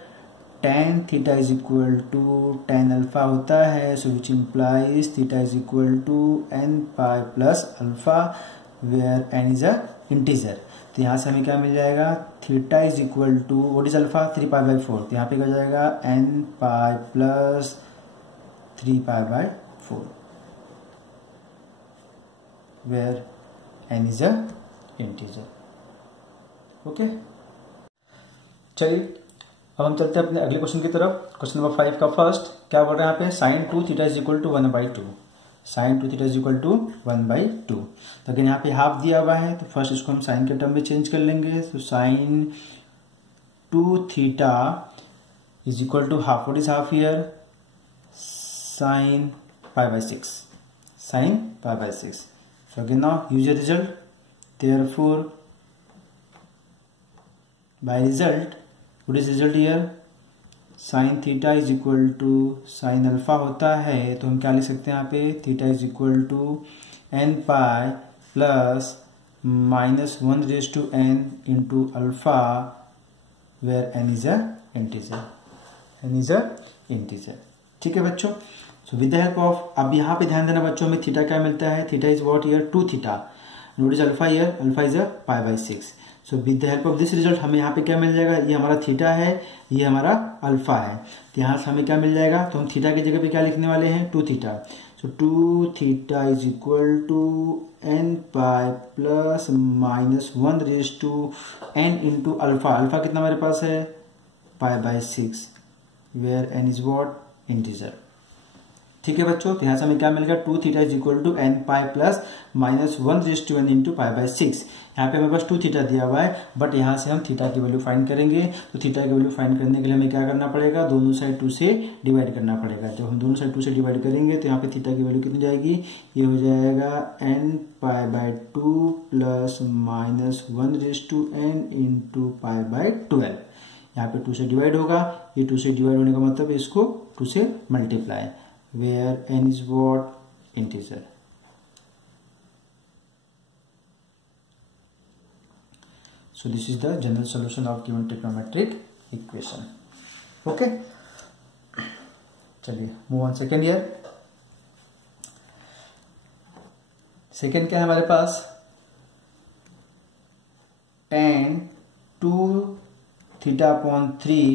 tan theta is equal to tan alpha होता है, so which implies theta is equal to n pi plus alpha, where n is a integer. तो यहाँ से हमें क्या मिल जाएगा, theta is equal to what is alpha, 3 π/4। तो यहाँ पे क्या हो जाएगा, n pi plus 3 π/4, where n is a integer. Okay, चलिए अब हम चलते हैं अपने अगले क्वेश्चन की तरफ। क्वेश्चन नंबर 5 का फर्स्ट क्या बोल रहा है यहाँ पे, sine 2 theta is equal to 1/2। Sine 2 theta is equal to 1/2। तो अगर यहाँ पे हाफ दिया हुआ है तो फर्स्ट इसको हम साइन के टर्म में चेंज कर लेंगे। तो sine 2 theta is equal to half, what is half here, sine π/6, sine π/6। So again now use your result. Therefore by result, what is result here, sine theta is equal to sine alpha होता है तो हम क्या लिख सकते हैं यहाँ पे, theta is equal to n pi plus -1/n into alpha where n is a integer, n is a integer. ठीक है बच्चों। So with the help of, अब यहाँ पे ध्यान देना बच्चों, में थीटा क्या मिलता है, theta is what here 2 theta, note is alpha here, alpha is a π/6। So with the help of this result हमें यहाँ पे क्या मिल जाएगा, ये हमारा थीटा है, ये हमारा अल्फा है, तो यहाँ से हमें क्या मिल जाएगा, तो हम थीटा की जगह पे क्या लिखने वाले हैं, 2 theta. So 2 theta is equal to n pi plus -1/n into alpha, alpha कितना हमारे पास है π/6 where n is what integer. ठीक है बच्चों, तो यहाँ से हमें क्या मिलेगा, 2 theta is equal to n pi plus -1/n into π/6। यहाँ पे हमारे पास 2 थीटा दिया हुआ है, बट यहाँ से हम थीटा की वैल्यू फाइंड करेंगे। तो थीटा की वैल्यू फाइंड करने के लिए हमें क्या करना पड़ेगा, दोनों साइड 2 से डिवाइड करना पड़ेगा। जब हम दोनों साइड 2 से डिवाइड करेंगे तो यहाँ पे थीटा की वैल्यू कितनी जाएगी, ये हो जाएगा n π/2 प्लस -1/n इंटू π/12। यहाँ पे 2 से डिवाइड होगा, ये 2 से डिवाइड होने का मतलब इसको 2 से multiply, where n is what integer। So this is the general solution of given trigonometric equation। Okay, चलिए move on second year। Second क्या है हमारे पास, tan 2 theta upon 3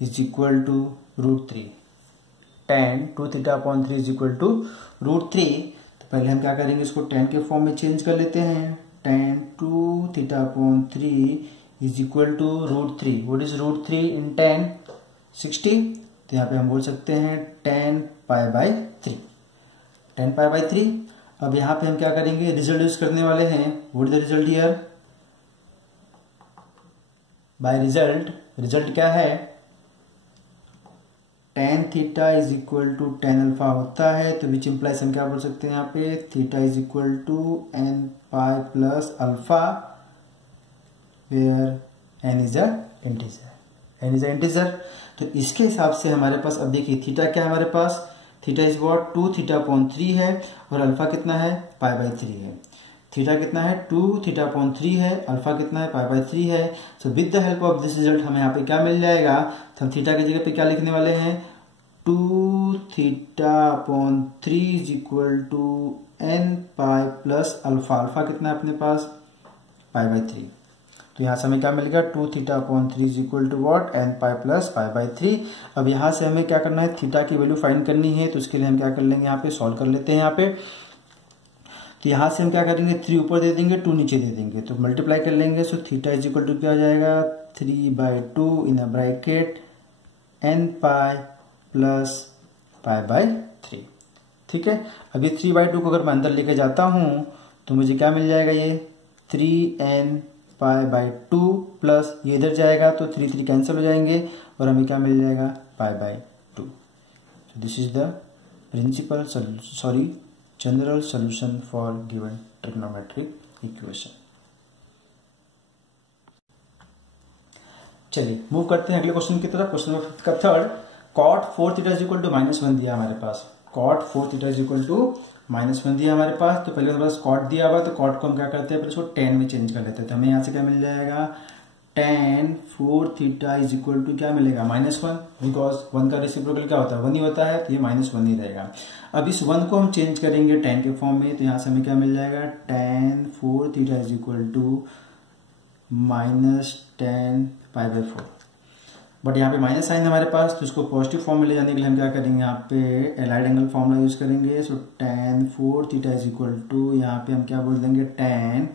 is equal to √3। tan 2 theta upon 3 is equal to √3। तो पहले हम क्या करेंगे, इसको tan के फॉर्म में चेंज कर लेते हैं। tan 2 theta upon 3 is equal to √3। What is √3 in tan, 60। तो यहाँ पे हम बोल सकते हैं tan π/3, tan π/3। अब यहाँ पे हम क्या करेंगे, रिजल्ट यूज करने वाले हैं। What is the result here, by result क्या है, tan theta is equal to tan alpha होता है, तो विच इम्प्लाइज हम क्या बोल सकते हैं यहाँ पे, theta is equal to n pi plus alpha where n is a integer. तो इसके हिसाब से हमारे पास, अब देखिए थीटा क्या है हमारे पास, theta is what 2 theta upon 3 है, और अल्फा कितना है π/3 है। थीटा कितना है 2 थीटा अपॉन 3 है, अल्फा कितना है π/3 है। So with the help of this result हमें यहाँ पे क्या मिल जाएगा, तो हम थीटा की जगह पे क्या लिखने वाले हैं, 2 theta upon 3 is equal to n pi plus alpha, alpha कितना है अपने पास π/3। तो यहाँ से हमें क्या मिलेगा, 2 theta upon 3 is equal to what, n pi plus π/3। अब यहाँ से हमें क्या करना है, थीटा की वैल्यू फाइंड करनी है, तो उसके लिए हम क्या कर लेंगे, यहाँ पे सॉल्व कर लेते हैं। यहाँ पे तो यहाँ से हम क्या करेंगे, 3 ऊपर दे देंगे, 2 नीचे दे देंगे, तो मल्टीप्लाई कर लेंगे। So theta is equal to क्या हो जाएगा, 3/2 in a bracket n pi plus π/3। ठीक है, अभी 3/2 को अगर मैं अंदर लेके जाता हूँ तो मुझे क्या मिल जाएगा, ये 3n π/2 प्लस ये इधर जाएगा तो 3 कैंसिल हो जाएंगे, और हमें क्या मिल जाएगा π/2। This is the general solution for given trigonometric equation. चलिए मूव करते हैं अगले क्वेश्चन की तरफ। क्वेश्चन नंबर 5 का third, cot 4 theta is equal to -1 दिया हमारे पास, cot 4 theta is equal to -1 दिया हमारे पास। तो पहले हमारे पास cot दिया हुआ, तो cot को हम क्या करते हैं, पहले इसको tan में चेंज कर लेते हैं। तो हमें यहाँ से क्या मिल जाएगा, tan 4 theta is equal to क्या मिलेगा, -1, बिकॉज 1 का रेसिप्रोकल क्या होता है, 1 ही होता है, तो ये -1 ही रहेगा। अब इस 1 को हम चेंज करेंगे tan के फॉर्म में, तो यहाँ से हमें क्या मिल जाएगा, tan 4 theta is equal to -tan π/4। But यहाँ पे माइनस साइन हमारे पास, तो इसको पॉजिटिव फॉर्म में ले जाने के लिए हम क्या करेंगे, यहाँ पे एलाइड एंगल फॉर्मूला यूज करेंगे। So tan 4 theta is equal to, यहाँ पे हम क्या बोल देंगे, tan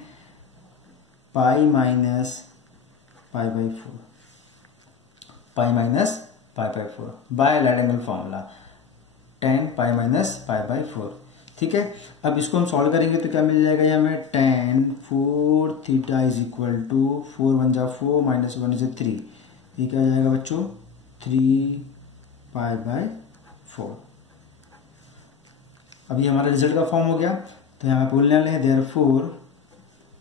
pi minus π/4। Pi minus pi by 4 by Lagrange formula tan pi minus pi by 4। ठीक है, अब इसको हम सॉल्व करेंगे तो क्या मिल जाएगा ये हमें tan 4 theta is equal to 4 1 जा 4 माइनस 1 इज 3। ये क्या आ जाएगा बच्चों 3 पाई बाई 4। अब ये हमारा रिजल्ट का फॉर्म हो गया, तो यहाँ पे बोलने वाले हैं therefore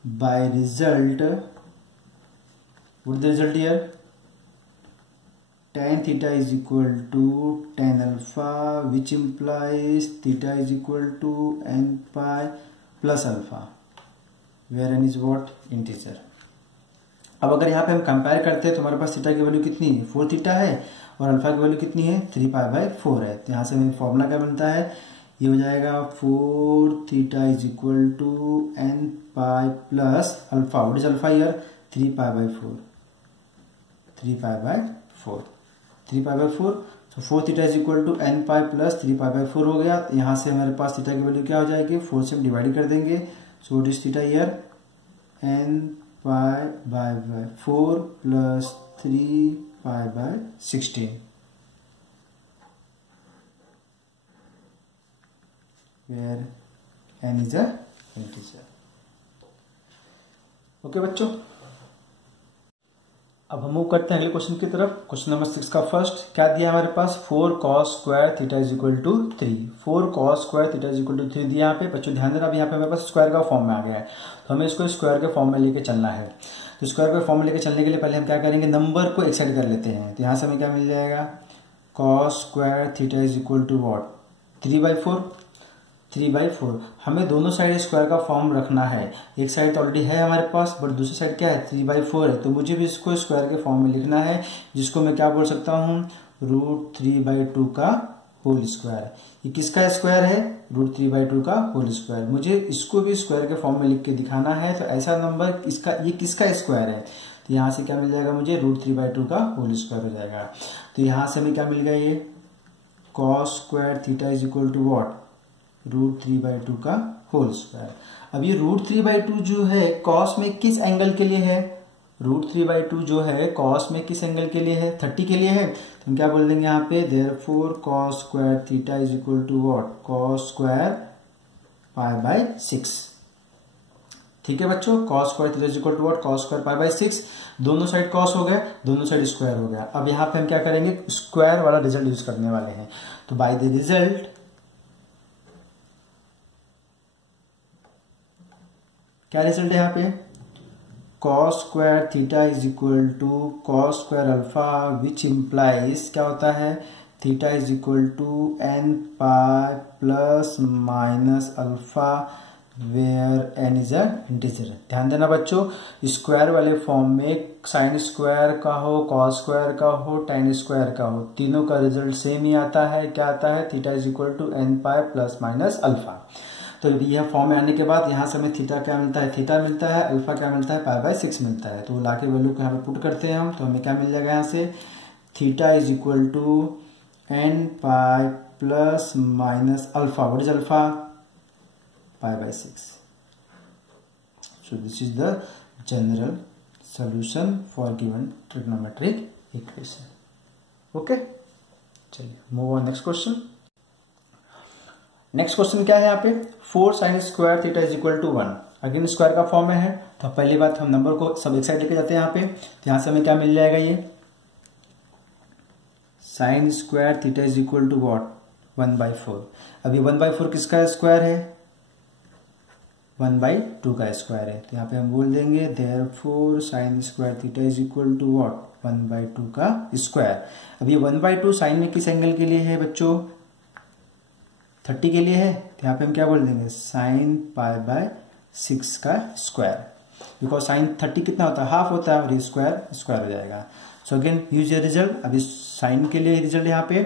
by result what the result here tan theta is equal to tan alpha which implies theta is equal to n pi plus alpha where n is what integer। अब अगर यहाँ पे हम कंपेयर करते हैं तो हमारे पास थीटा की वैल्यू कितनी है 4 थीटा है और अल्फा की वैल्यू कितनी है 3 पाई बाई 4 है। तो यहाँ से हमें फॉर्मूला क्या बनता है, ये हो जाएगा 4 theta is equal to n pi plus alpha what is alpha here 3 pi by 4 3 pi by 4 3 pi by 4। तो 4 theta is equal to n pi plus 3 pi by 4 हो गया। यहाँ से हमारे पास थीटा की वैल्यू क्या हो जाएगी 4 से हम डिवाइड कर देंगे। So what is theta here n pi by 4 plus 3 pi by 16 where n is a integer। Okay बच्चों, अब हम मूव करते हैं अगले क्वेश्चन की तरफ। क्वेश्चन नंबर 6 का फर्स्ट क्या दिया हमारे पास 4 cos square theta is equal to 3 4 cos square theta is equal to 3 दिया। यहाँ पे बच्चों ध्यान देना, अब यहाँ पे हमारे पास स्क्वायर का फॉर्म में आ गया है, तो हमें इसको स्क्वायर के फॉर्म में लेके चलना है। तो स्क्वायर के फॉर्म में लेके चलने के लिए पहले हम क्या करेंगे, नंबर को एक साइड कर लेते हैं। तो यहाँ से हमें क्या मिल जाएगा cos square theta is equal to what 3/4। हमें दोनों साइड स्क्वायर का फॉर्म रखना है। एक साइड तो ऑलरेडी है हमारे पास, बट दूसरी साइड क्या है 3/4 है, तो मुझे भी इसको स्क्वायर के फॉर्म में लिखना है, जिसको मैं क्या बोल सकता हूँ √3/2 का होल स्क्वायर। ये किसका स्क्वायर है √3/2 का होल स्क्वायर। मुझे इसको भी स्क्वायर के फॉर्म में लिख के दिखाना है। तो ऐसा नंबर इसका ये किसका स्क्वायर है, तो यहाँ से क्या मिल जाएगा मुझे √3/2 का होल स्क्वायर हो जाएगा। तो यहाँ से हमें क्या मिल गया ये cos square theta is equal to what √3/2 का होल स्क्वायर। अब ये √3/2 जो है cos में किस एंगल के लिए है, √3/2 जो है cos में किस एंगल के लिए है 30 के लिए है। तो हम क्या बोल देंगे यहाँ पे therefore cos square theta is equal to what cos square pi by 6। ठीक है बच्चों, cos square theta is equal to what cos square pi by 6। दोनों साइड cos हो गए, दोनों साइड स्क्वायर हो गया। अब यहाँ पे हम क्या करेंगे स्क्वायर वाला रिजल्ट यूज करने वाले हैं। तो बाय द रिजल्ट क्या रिजल्ट है यहाँ पे cos square theta is equal to cos square alpha which implies क्या होता है theta is equal to n pi plus minus alpha where n is a integer. ध्यान देना बच्चों, स्क्वायर वाले फॉर्म में साइन स्क्वायर का हो cos स्क्वायर का हो tan स्क्वायर का हो, तीनों का रिजल्ट सेम ही आता है। क्या आता है theta is equal to n pi plus minus alpha. तो यह फॉर्म में आने के बाद यहाँ से हमें थीटा क्या मिलता है थीटा मिलता है, अल्फा क्या मिलता है पाई बाई 6 मिलता है। तो लाके वैल्यू को यहाँ पे पुट करते हैं हम, तो हमें क्या मिल जाएगा यहाँ से theta is equal to n pi plus minus alpha what is alpha pi by 6। So this is the general solution for given trigonometric equation. Okay, चलिए move on next question. Next question क्या है यहाँ पे 4 sine square theta is equal to 1। Again square का फॉर्म में है, तो पहली बात हम नंबर को सब एक साइड लेके जाते हैं यहाँ पे। तो यहाँ से हमें क्या मिल जाएगा ये sine square theta is equal to what 1/4। अभी 1/4 किसका स्क्वायर है 1/2 का स्क्वायर है। तो यहाँ पे हम बोल देंगे therefore sine square theta is equal to what 1/2 का स्क्वायर। अब ये 1/2 साइन में किस एंगल के लिए है बच्चों 30 के लिए है। तो यहाँ पे हम क्या बोल देंगे साइन पाई बाय 6 का स्क्वायर, बिकॉज साइन 30 कितना होता है हाफ होता है और ये स्क्वायर स्क्वायर हो जाएगा। So again use your result. अभी साइन के लिए रिजल्ट यहाँ पे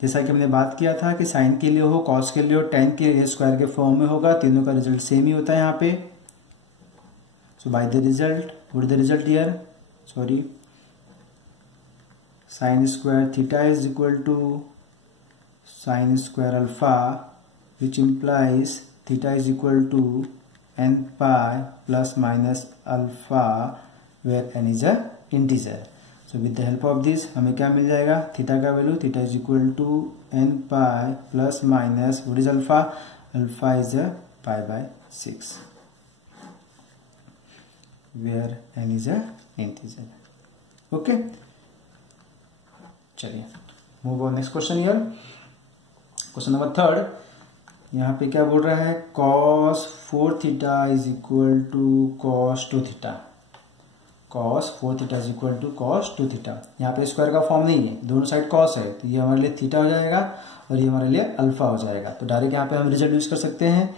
जैसा कि हमने बात किया था कि साइन के लिए हो कॉस के लिए हो tan के लिए स्क्वायर के फॉर्म में होगा, तीनों का रिजल्ट सेम ही होता है यहाँ पे। So by the result what is the result here sorry sine square theta is equal to sin square alpha which implies theta is equal to n pi plus minus alpha where n is a integer. So with the help of this हमें क्या मिल जाएगा, थीटा का value, theta is equal to n pi plus minus what is alpha, alpha is pi by 6 where n is integer. Okay, चलिए move on next question here. Question number 3 यहाँ पे क्या बोल रहा है, cos 4 theta is equal to cos 2 theta, cos 4 theta is equal to cos 2 theta. यहाँ पे स्क्वायर का फॉर्म नहीं है, दोनों साइड cos है, तो ये हमारे लिए थीटा हो जाएगा और ये हमारे लिए अल्फा हो जाएगा। तो डायरेक्ट यहाँ पे हम रिजल्ट यूज कर सकते हैं,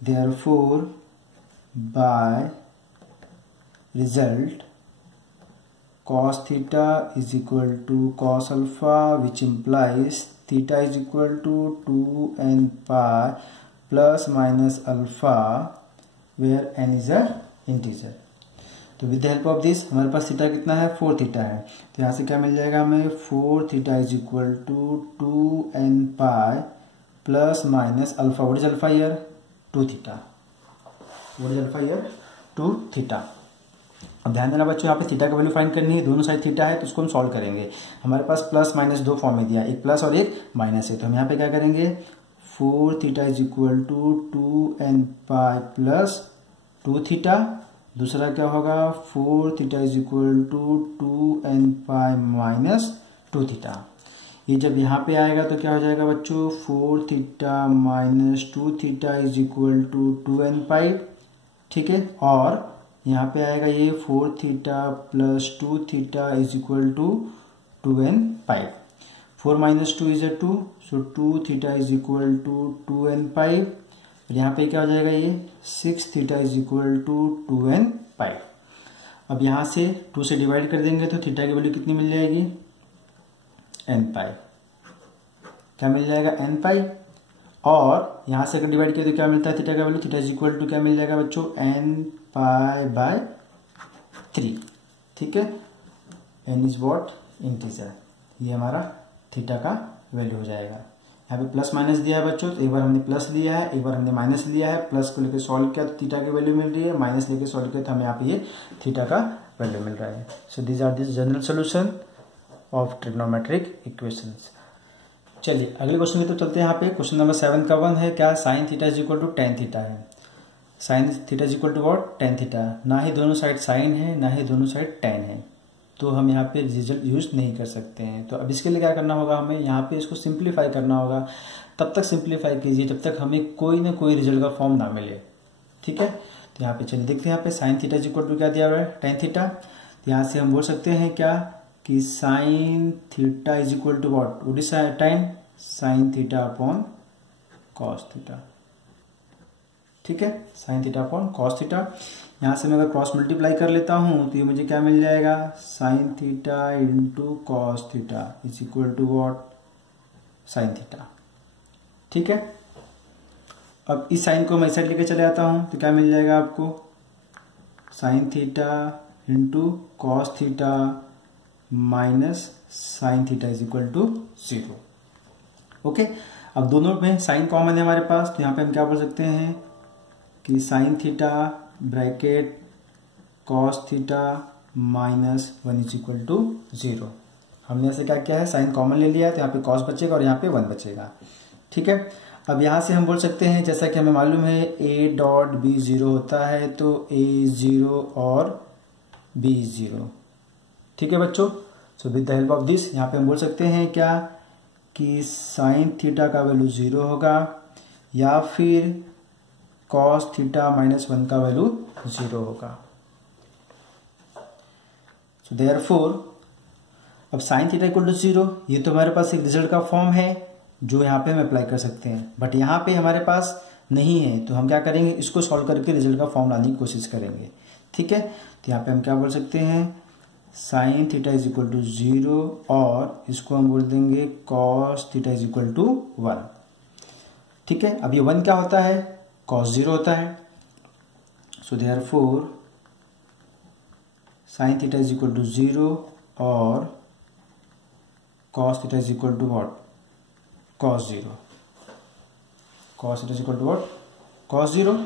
therefore by result cos theta is equal to cos alpha which implies theta is equal to 2n pi plus minus alpha where n is a integer. तो with the help of this हमारे पास थीटा कितना है, 4 थीटा है, तो यहाँ से क्या मिल जाएगा हमें, 4 theta is equal to 2n pi plus minus alpha, what is alpha here, 2 theta, what is alpha here, 2 theta. अब ध्यान देना बच्चों, यहाँ पे थीटा का वैल्यू फाइंड करनी है, दोनों साइड थीटा है तो उसको हम सॉल्व करेंगे। हमारे पास प्लस माइनस दो फॉर्म में दिया, एक प्लस और एक माइनस है, तो हम यहाँ पे क्या करेंगे, 4 theta is equal to 2n pi plus 2 theta, दूसरा क्या होगा, 4 theta is equal to 2n pi minus 2 theta. ये जब यहाँ पे आएगा तो क्या हो जाएगा बच्चों, 4 theta minus 2 theta is equal to 2n pi, ठीक है, और यहाँ पे आएगा ये 4 theta plus 2 theta is equal to 2n pi, 4 minus 2 is 2, so 2 theta is equal to 2n pi, और यहाँ पे क्या हो जाएगा ये 6 theta is equal to 2n pi. अब यहाँ से 2 से डिवाइड कर देंगे तो थीटा की वैल्यू कितनी मिल जाएगी, n पाई, क्या मिल जाएगा, n पाई, और यहाँ से अगर डिवाइड किया तो क्या मिलता है थीटा का value, theta is equal to क्या मिल जाएगा बच्चों, n पाई बाय 3, ठीक है, n इज वॉट, इंटीजर, ये हमारा थीटा का वैल्यू हो जाएगा। यहाँ पे प्लस माइनस दिया है बच्चों, तो एक बार हमने प्लस लिया है, एक बार हमने माइनस लिया है, प्लस को लेकर सॉल्व किया तो थीटा की वैल्यू मिल रही है, माइनस लेकर सॉल्व किया तो हमें यहाँ पे ये थीटा का वैल्यू मिल रहा है। So these are this general solution of trigonometric equations. चलिए अगले क्वेश्चन की तरफ चलते हैं। यहाँ पे क्वेश्चन नंबर 7 का 1 है, क्या sine theta is equal to tan theta है, sine theta is equal to what, tan theta, ना ही दोनों साइड साइन है ना ही दोनों साइड टेन है, तो हम यहाँ पे रिजल्ट यूज नहीं कर सकते हैं। तो अब इसके लिए क्या करना होगा, हमें यहाँ पे इसको सिंप्लीफाई करना होगा, तब तक सिंप्लीफाई कीजिए जब तक हमें कोई ना कोई रिजल्ट का फॉर्म ना मिले, ठीक है। तो यहाँ पे चलिए देखते हैं, यहाँ पे sine theta is equal to क्या दिया हुआ है, टेन थीटा, तो यहाँ से हम बोल सकते हैं क्या कि sine theta is equal to what, what is tan, sine theta upon cos theta, ठीक है, sine theta upon cos theta. यहाँ से मैं अगर क्रॉस मल्टीप्लाई कर लेता हूँ तो ये मुझे क्या मिल जाएगा, sine theta into cos theta is equal to what, sine theta, ठीक है। अब इस साइन को मैं इस साइड लेके चले आता हूँ तो क्या मिल जाएगा आपको, sine theta into cos theta minus sine theta is equal to 0, okay. अब दोनों में साइन कॉमन है हमारे पास, तो यहाँ पे हम क्या बोल सकते हैं कि sine theta bracket cos theta minus 1 is equal to 0। हमने ऐसे क्या किया है, साइन कॉमन ले लिया है तो यहाँ पे कॉस बचेगा और यहाँ पे 1 बचेगा, ठीक है। अब यहाँ से हम बोल सकते हैं, जैसा कि हमें मालूम है a डॉट b 0 होता है, तो a 0 और b 0, ठीक है बच्चों। So with the help of this यहाँ पे हम बोल सकते हैं क्या कि साइन थीटा का वैल्यू 0 होगा या फिर कॉस थीटा माइनस 1 का वैल्यू 0 होगा। सो देयरफॉर अब साइन थीटा इक्वल टू 0, ये तो हमारे पास एक रिजल्ट का फॉर्म है जो यहाँ पे हम अप्लाई कर सकते हैं, बट यहाँ पे हमारे पास नहीं है, तो हम क्या करेंगे, इसको सॉल्व करके रिजल्ट का फॉर्म लाने की कोशिश करेंगे, ठीक है। तो यहाँ पे हम क्या बोल सकते हैं, sine theta is equal to 0 और इसको हम बोल देंगे cos theta is equal to 1, ठीक है। अब ये 1 क्या होता है, कॉस 0 होता है, so therefore sine theta is equal to 0 और cos theta is equal to what, cos 0, cos theta is equal to what, cos 0।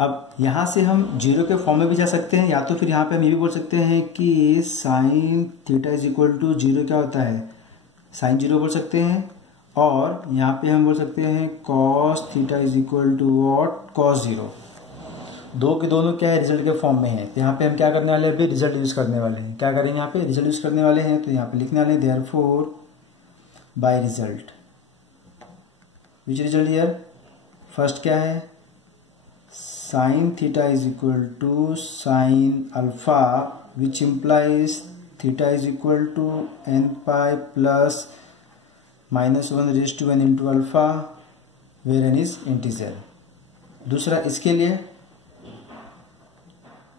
अब यहाँ से हम जीरो के फॉर्म में भी जा सकते हैं, या तो फिर यहाँ पे हम ये भी बोल सकते हैं कि sine theta is equal to zero क्या होता है, साइन जीरो बोल सकते हैं। और यहाँ पे हम बोल सकते हैं cos theta is equal to what, cos zero. दो के दोनों क्या है, रिजल्ट के फॉर्म में है। तो यहाँ पे हम क्या करने वाले हैं, अभी रिजल्ट यूज करने वाले हैं। क्या करेंगे, यहाँ पे रिजल्ट यूज करने वाले हैं। तो यहाँ पे लिखने वाले हैं therefore by result, which result here, first क्या है, sine theta is equal to sine alpha which implies theta is equal to n pi plus -1 raise to n into alpha where n is integer. दूसरा इसके लिए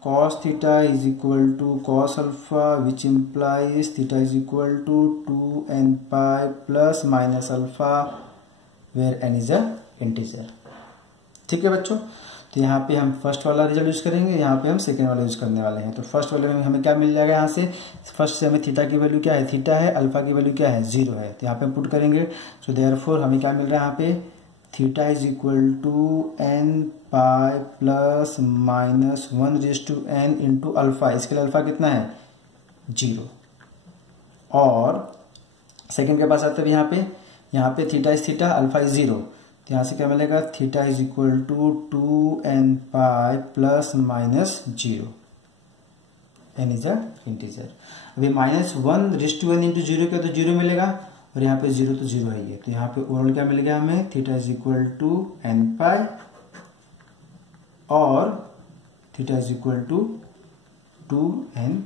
cos theta is equal to cos alpha which implies theta is equal to 2n pi plus minus alpha where n is a integer. ठीक है बच्चों, तो यहाँ पे हम फर्स्ट वाला रिजल्ट यूज करेंगे, यहाँ पे हम सेकेंड वाला यूज करने वाले हैं। तो फर्स्ट वाले में हमें क्या मिल जाएगा, यहाँ से फर्स्ट से हमें थीटा की वैल्यू क्या है, थीटा है, अल्फा की वैल्यू क्या है, जीरो है। तो यहाँ पे हम पुट करेंगे। सो देयरफॉर हमें क्या मिल रहा है, यहाँ पे theta is equal to n pi plus -1 raise to n into alpha. इसके लिए अल्फा कितना है, जीरो। और सेकेंड के पास आते हैं यहाँ पे theta is theta, alpha is zero. तो यहाँ से क्या मिलेगा, theta is equal to 2n pi plus minus zero, n is a integer. अभी -1 raise to n into zero किया तो जीरो मिलेगा, और यहाँ पे जीरो तो जीरो है ये। तो यहाँ पे ओवरऑल क्या मिल गया हमें, theta is equal to n pi और theta is equal to 2n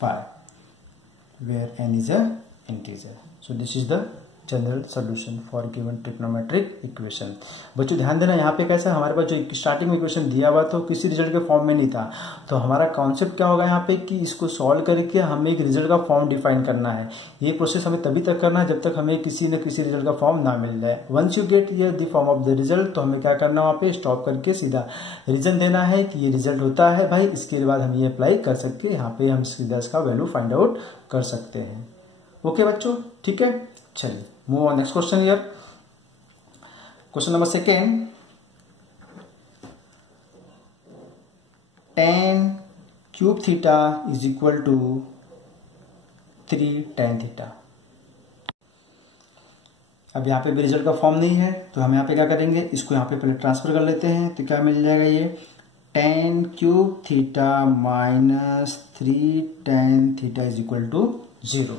pi where n is a integer. So this is the general solution for given trigonometric equation. बच्चों ध्यान देना, यहाँ पे कैसा हमारे पास जो स्टार्टिंग में इक्वेशन दिया हुआ तो किसी रिजल्ट के फॉर्म में नहीं था। तो हमारा कॉन्सेप्ट क्या होगा यहाँ पे कि इसको सॉल्व करके हमें एक रिजल्ट का फॉर्म डिफाइन करना है। ये प्रोसेस हमें तभी तक करना है जब तक हमें किसी न किसी रिजल्ट का फॉर्म ना मिल जाए। वंस यू गेट ये the form of the result, तो हमें क्या करना है, वहाँ पे स्टॉप करके सीधा रीजन देना है कि ये रिजल्ट होता है भाई, इसके बाद हम ये अप्लाई कर सकते हैं, यहाँ पे हम सीधा इसका वैल्यू फाइंड आउट कर सकते हैं। ओके बच्चों, ठीक है, चलिए move on next question here. Question number second, tan cube theta is equal to 3 tan theta. अब यहाँ पे भी रिजल्ट का फॉर्म नहीं है, तो हम यहाँ पे क्या करेंगे, इसको यहाँ पे पहले ट्रांसफर कर लेते हैं। तो क्या मिल जाएगा, ये tan cube theta minus 3 tan theta is equal to 0।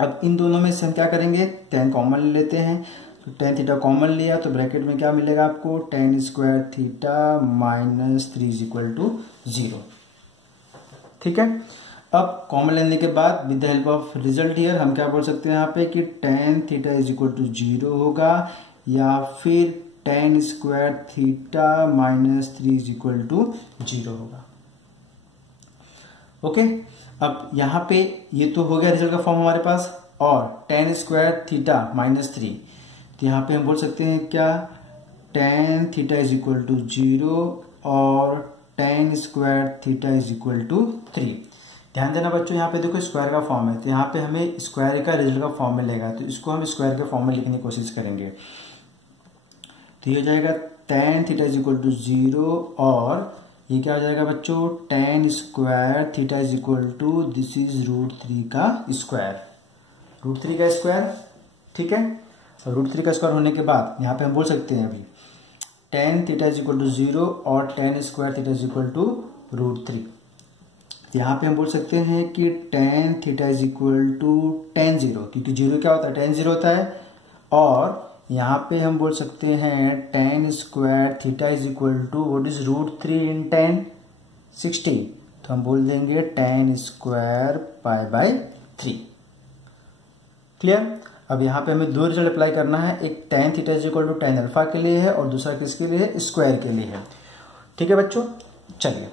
अब इन दोनों में से हम क्या करेंगे, tan कॉमन ले लेते हैं। तो tan थीटा कॉमन लिया तो ब्रैकेट में क्या मिलेगा आपको, tan square theta minus 3 is equal to 0। ठीक है, अब कॉमन लेने के बाद with the help of result here हम क्या बोल सकते हैं यहाँ पे कि tan theta is equal to 0 होगा, या फिर tan square theta minus 3 is equal to 0 होगा। ओके, अब यहाँ पे ये तो हो गया रिजल्ट का फॉर्म हमारे पास, और tan स्क्वायर थीटा माइनस 3, तो यहाँ पे हम बोल सकते हैं क्या, tan theta is equal to 0 और tan square theta is equal to 3। ध्यान देना बच्चों, यहाँ पे देखो स्क्वायर का फॉर्म है, तो यहाँ पे हमें स्क्वायर का रिजल्ट का फॉर्म मिलेगा, तो इसको हम स्क्वायर के फॉर्म में लिखने की कोशिश करेंगे। तो ये हो जाएगा tan theta is equal to 0, और ये क्या हो जाएगा बच्चों, tan square theta is equal to this is √3 का स्क्वायर, √3 का स्क्वायर। ठीक है, और √3 का स्क्वायर होने के बाद यहाँ पे हम बोल सकते हैं अभी tan theta is equal to 0 और tan square theta is equal to √3। यहाँ पे हम बोल सकते हैं कि tan theta is equal to tan 0, क्योंकि 0 क्या होता है, tan 0 होता है। और यहाँ पे हम बोल सकते हैं tan square theta is equal to what is √3 in tan 60, तो हम बोल देंगे tan square pi by 3। Clear, अब यहाँ पे हमें दो रिजल्ट अप्लाई करना है, एक tan theta is equal to tan alpha के लिए है और दूसरा किसके लिए है, स्क्वायर के लिए है। ठीक है बच्चों, चलिए,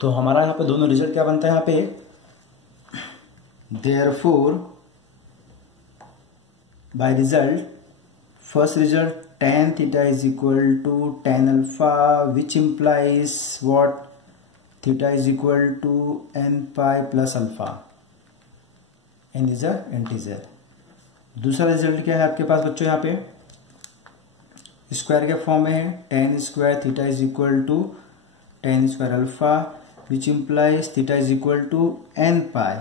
तो हमारा यहाँ पे दोनों रिजल्ट क्या बनता है, यहाँ पे therefore by result, first result tan theta is equal to tan alpha which implies what, theta is equal to n pi plus alpha, n is a integer। दूसरा रिजल्ट क्या है आपके पास बच्चों, यहाँ पे स्क्वायर के फॉर्म में है, tan square theta is equal to tan square alpha which implies theta is equal to n pi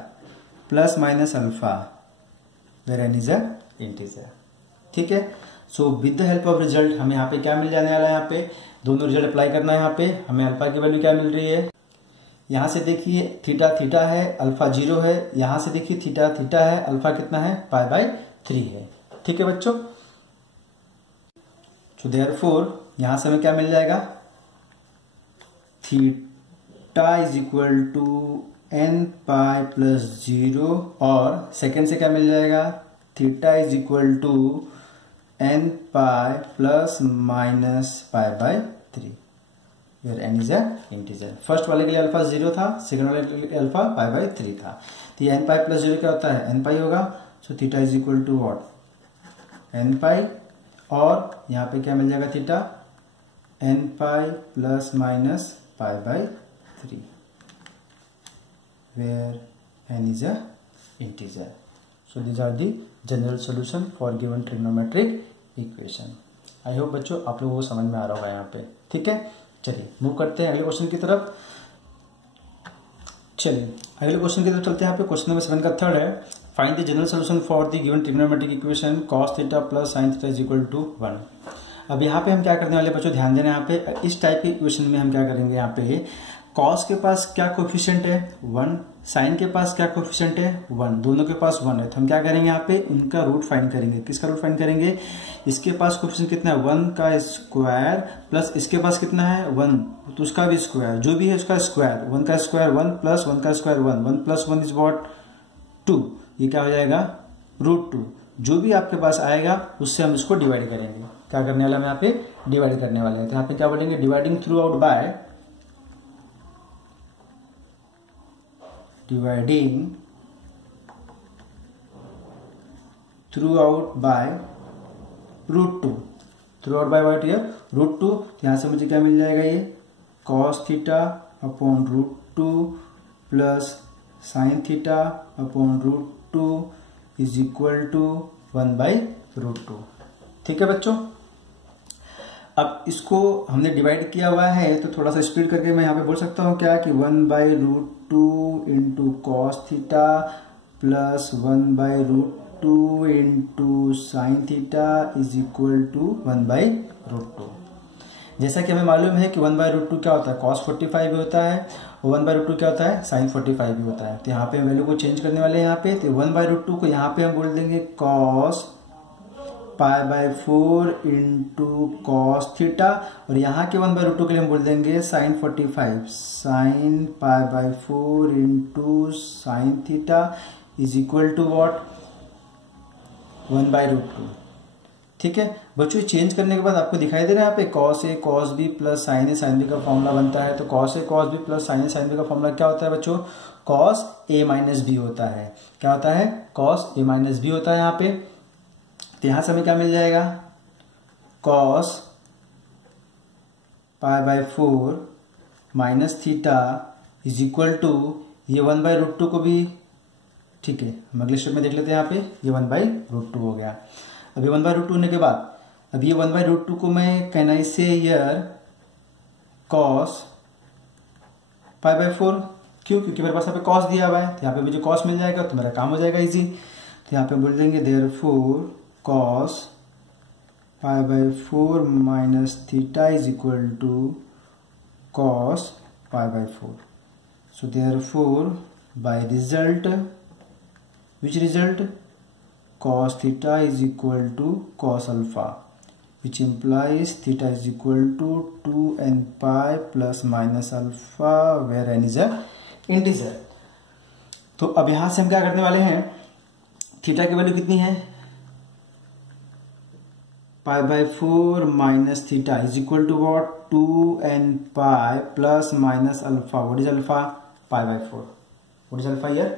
plus minus alpha where n is a integer. ठीक है, so with the help of result हमें यहाँ पे क्या मिल जाने वाला है, यहाँ पे दोनों रिजल्ट अप्लाई करना है। यहाँ पे हमें अल्फा की वैल्यू क्या मिल रही है, यहाँ से देखिए थीटा थीटा है, अल्फा 0 है, यहाँ से देखिए थीटा थीटा है, अल्फा कितना है π/3 है। ठीक है बच्चों, सो देयरफॉर यहां से हमें क्या मिल जाएगा, theta is equal to n pi plus 0 और सेकेंड से क्या मिल जाएगा, theta is equal to n pi plus minus π/3 where n is a integer. First वाले के लिए अल्फा 0 था, सेकंड वाले के लिए अल्फा π/3 था। तो ये n पाई प्लस 0 क्या होता है, n पाई होगा। So theta is equal to what, n pi, और यहाँ पे क्या मिल जाएगा theta, n pi plus minus π/3 where n is a integer. So these are the general solution for given trigonometric equation. I hope बच्चों आप लोगों को समझ में आ रहा होगा यहाँ पे। ठीक है, चलिए मूव करते हैं अगले क्वेश्चन की तरफ। चलिए अगले क्वेश्चन की तरफ चलते हैं। यहाँ पे क्वेश्चन नंबर 7 का थर्ड है, find the general solution for the given trigonometric equation cos theta plus sin theta is equal to 1। अब यहाँ पे हम क्या करने वाले बच्चों, ध्यान देना, यहाँ पे इस टाइप की इक्वेशन में हम क्या करेंगे, यहाँ पे cos के पास क्या कोफिशिएंट है 1, sin के पास क्या कोफिशिएंट है 1, दोनों के पास 1 है। तो हम क्या करेंगे, यहाँ पे उनका रूट फाइंड करेंगे। किसका रूट फाइंड करेंगे, इसके पास कोफिशिएंट कितना है 1 का स्क्वायर प्लस इसके पास कितना है 1, तो उसका भी स्क्वायर, जो भी है उसका स्क्वायर, 1 का स्क्वायर 1 प्लस 1 का स्क्वायर 1, 1 प्लस 1 इज व्हाट 2, ये क्या हो जाएगा √2। जो भी आपके पास आएगा उससे हम इसको डिवाइड करेंगे। क्या करने वाला हम यहाँ पे डिवाइड करने वाले हैं। तो यहाँ पे क्या बोलेंगे, dividing throughout by, dividing throughout by √2, throughout by what here √2। यहां से मुझे क्या मिल जाएगा, ये cos theta upon √2 plus sin theta upon √2 is equal to 1/√2। ठीक है बच्चों, अब इसको हमने डिवाइड किया हुआ है तो थोड़ा सा स्पीड करके मैं यहाँ पे बोल सकता हूँ क्या कि 1/√2 into cos theta plus 1/√2 into sine theta is equal to 1/√2। जैसा कि हमें मालूम है कि 1/√2 क्या होता है, cos 45 भी होता है, और 1/√2 क्या होता है, sin 45 भी होता है। तो यहाँ पे हम वैल्यू को चेंज करने वाले हैं। यहाँ पे तो 1/√2 को यहाँ पे हम बोल देंगे cos π/4 इंटू कॉस थीटा, और यहाँ के 1/√2 के लिए हम बोल देंगे sin 45, sin π/4 into sine theta is equal to what 1/√2। ठीक है बच्चों, चेंज करने के बाद आपको दिखाई दे रहा है यहाँ पे cos A cos B plus sin A sin B का फॉर्मूला बनता है। तो cos A cos B plus sin A sin B का फॉर्मूला क्या होता है बच्चों, cos A माइनस B होता है। क्या होता है, cos A माइनस B होता है यहाँ पे। तो यहां से हमें क्या मिल जाएगा, cos π/4 minus theta is equal to ये 1/√2 को भी, ठीक है हम अगले स्टेप में देख लेते हैं। यहाँ पे ये 1/√2 हो गया। अब ये 1/√2 होने के बाद अब ये 1/√2 को मैं can I say here cos π/4, क्यों, क्योंकि मेरे पास यहाँ पे cos दिया हुआ है। तो यहाँ पे मुझे cos मिल जाएगा तो मेरा काम हो जाएगा इजी। तो यहाँ पे बोल देंगे therefore cos π/4 minus theta is equal to cos π/4। So therefore by result, which result, cos theta is equal to cos alpha, which implies theta is equal to 2n pi plus minus alpha where n is a integer। तो अब यहां से हम क्या करने वाले हैं, थीटा की वैल्यू कितनी है π/4 minus theta is equal to what 2n pi plus minus alpha. What is alpha, π/4। What is alpha here,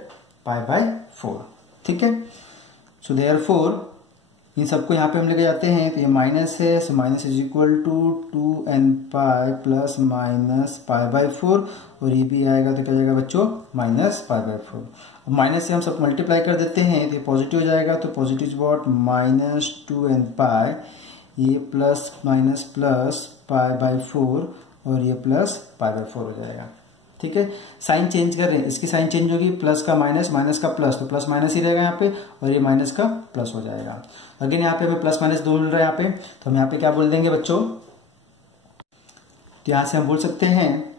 π/4। ठीक है, सो देयरफॉर इन सबको यहाँ पे हम लेके जाते हैं तो ये माइनस है, so minus is equal to 2n pi plus minus π/4, और ये भी आएगा तो क्या जाएगा बच्चों माइनस π/4। अब माइनस से हम सब मल्टीप्लाई कर देते हैं तो ये पॉजिटिव हो जाएगा। तो पॉजिटिव वॉट माइनस 2n पाई, ये plus minus plus pi by 4 और ये प्लस पाई बाई 4 हो जाएगा। ठीक है, साइन चेंज कर रहे हैं, इसकी साइन चेंज होगी, प्लस का माइनस, माइनस का प्लस, तो प्लस माइनस ही रहेगा यहाँ पे, और ये माइनस का प्लस हो जाएगा। अगेन यहाँ पे हमें प्लस माइनस 2 मिल रहा है यहाँ पे, तो हम यहाँ पे क्या बोल देंगे बच्चों, तो यहाँ से हम बोल सकते हैं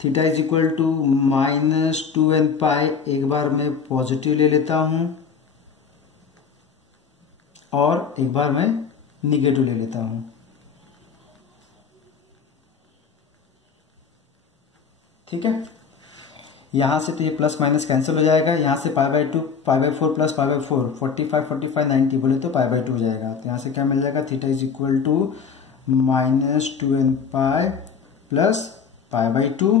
theta is equal to -2n pi. एक बार मैं पॉजिटिव ले लेता हूं और एक बार मैं निगेटिव ले लेता हूं। ठीक है, यहां से तो ये प्लस माइनस कैंसिल हो जाएगा, यहां से पाई by 2 pi by 4 plus pi by 4 45 45 90 बोले तो पाई बाई 2 हो जाएगा। तो यहां से क्या मिल जाएगा, theta is equal to -2n pi plus pi by 2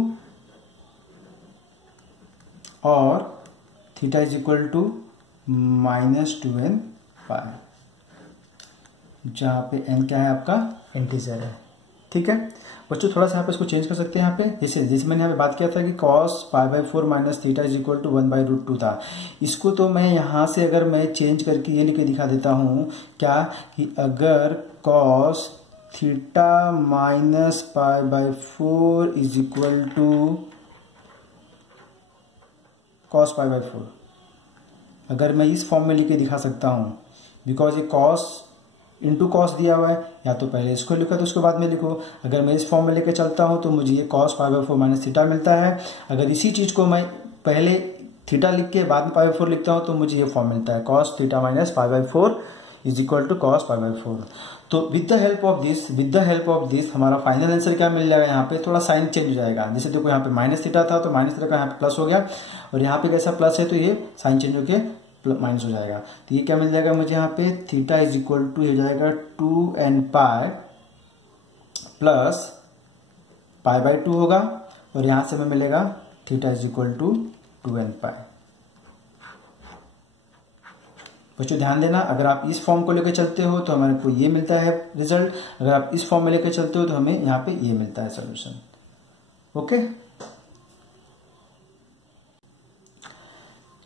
और theta is equal to -2n pi, जहां पे n क्या है आपका इंटीजर है। ठीक है बच्चों, थोड़ा सा यहाँ पे इसको चेंज कर सकते हैं। यहाँ पे जैसे मैंने यहाँ पे बात किया था कि cos pi by 4 minus theta is equal to 1/√2 था, इसको तो मैं यहाँ से अगर मैं चेंज करके ये लिख के दिखा देता हूँ क्या, कि अगर cos theta minus pi by 4 is equal to cos pi by 4, अगर मैं इस फॉर्म में लिख के दिखा सकता हूँ, बिकॉज ये cos इंटू कॉस दिया हुआ है, या तो पहले इसको लिखो तो उसके बाद में लिखो। अगर मैं इस फॉर्म में लेके चलता हूं तो मुझे ये cos pi by 4 minus theta मिलता है। अगर इसी चीज को मैं पहले थीटा लिख के बाद में पाई बाई 4 लिखता हूं तो मुझे ये फॉर्म मिलता है, cos theta minus pi by 4 is equal to cos pi by 4। तो with the help of this हमारा फाइनल आंसर क्या मिल जाएगा, यहाँ पे थोड़ा साइन चेंज हो जाएगा। जैसे देखो यहाँ पे माइनस थीटा था तो माइनस थीटा का यहाँ पे प्लस हो गया, और यहाँ पे कैसा प्लस है तो ये साइन चेंज होके माइनस हो जाएगा। तो ये क्या मिल जाएगा मुझे यहाँ पे, थीटा इज इक्वल टू हो जाएगा 2n pi plus pi by 2 होगा, और यहां से हमें मिलेगा theta is equal to 2n pi. बच्चों ध्यान देना, अगर आप इस फॉर्म को लेकर चलते हो तो हमारे को ये मिलता है रिजल्ट, अगर आप इस फॉर्म में लेकर चलते हो तो हमें यहाँ पे ये मिलता है सोल्यूशन। ओके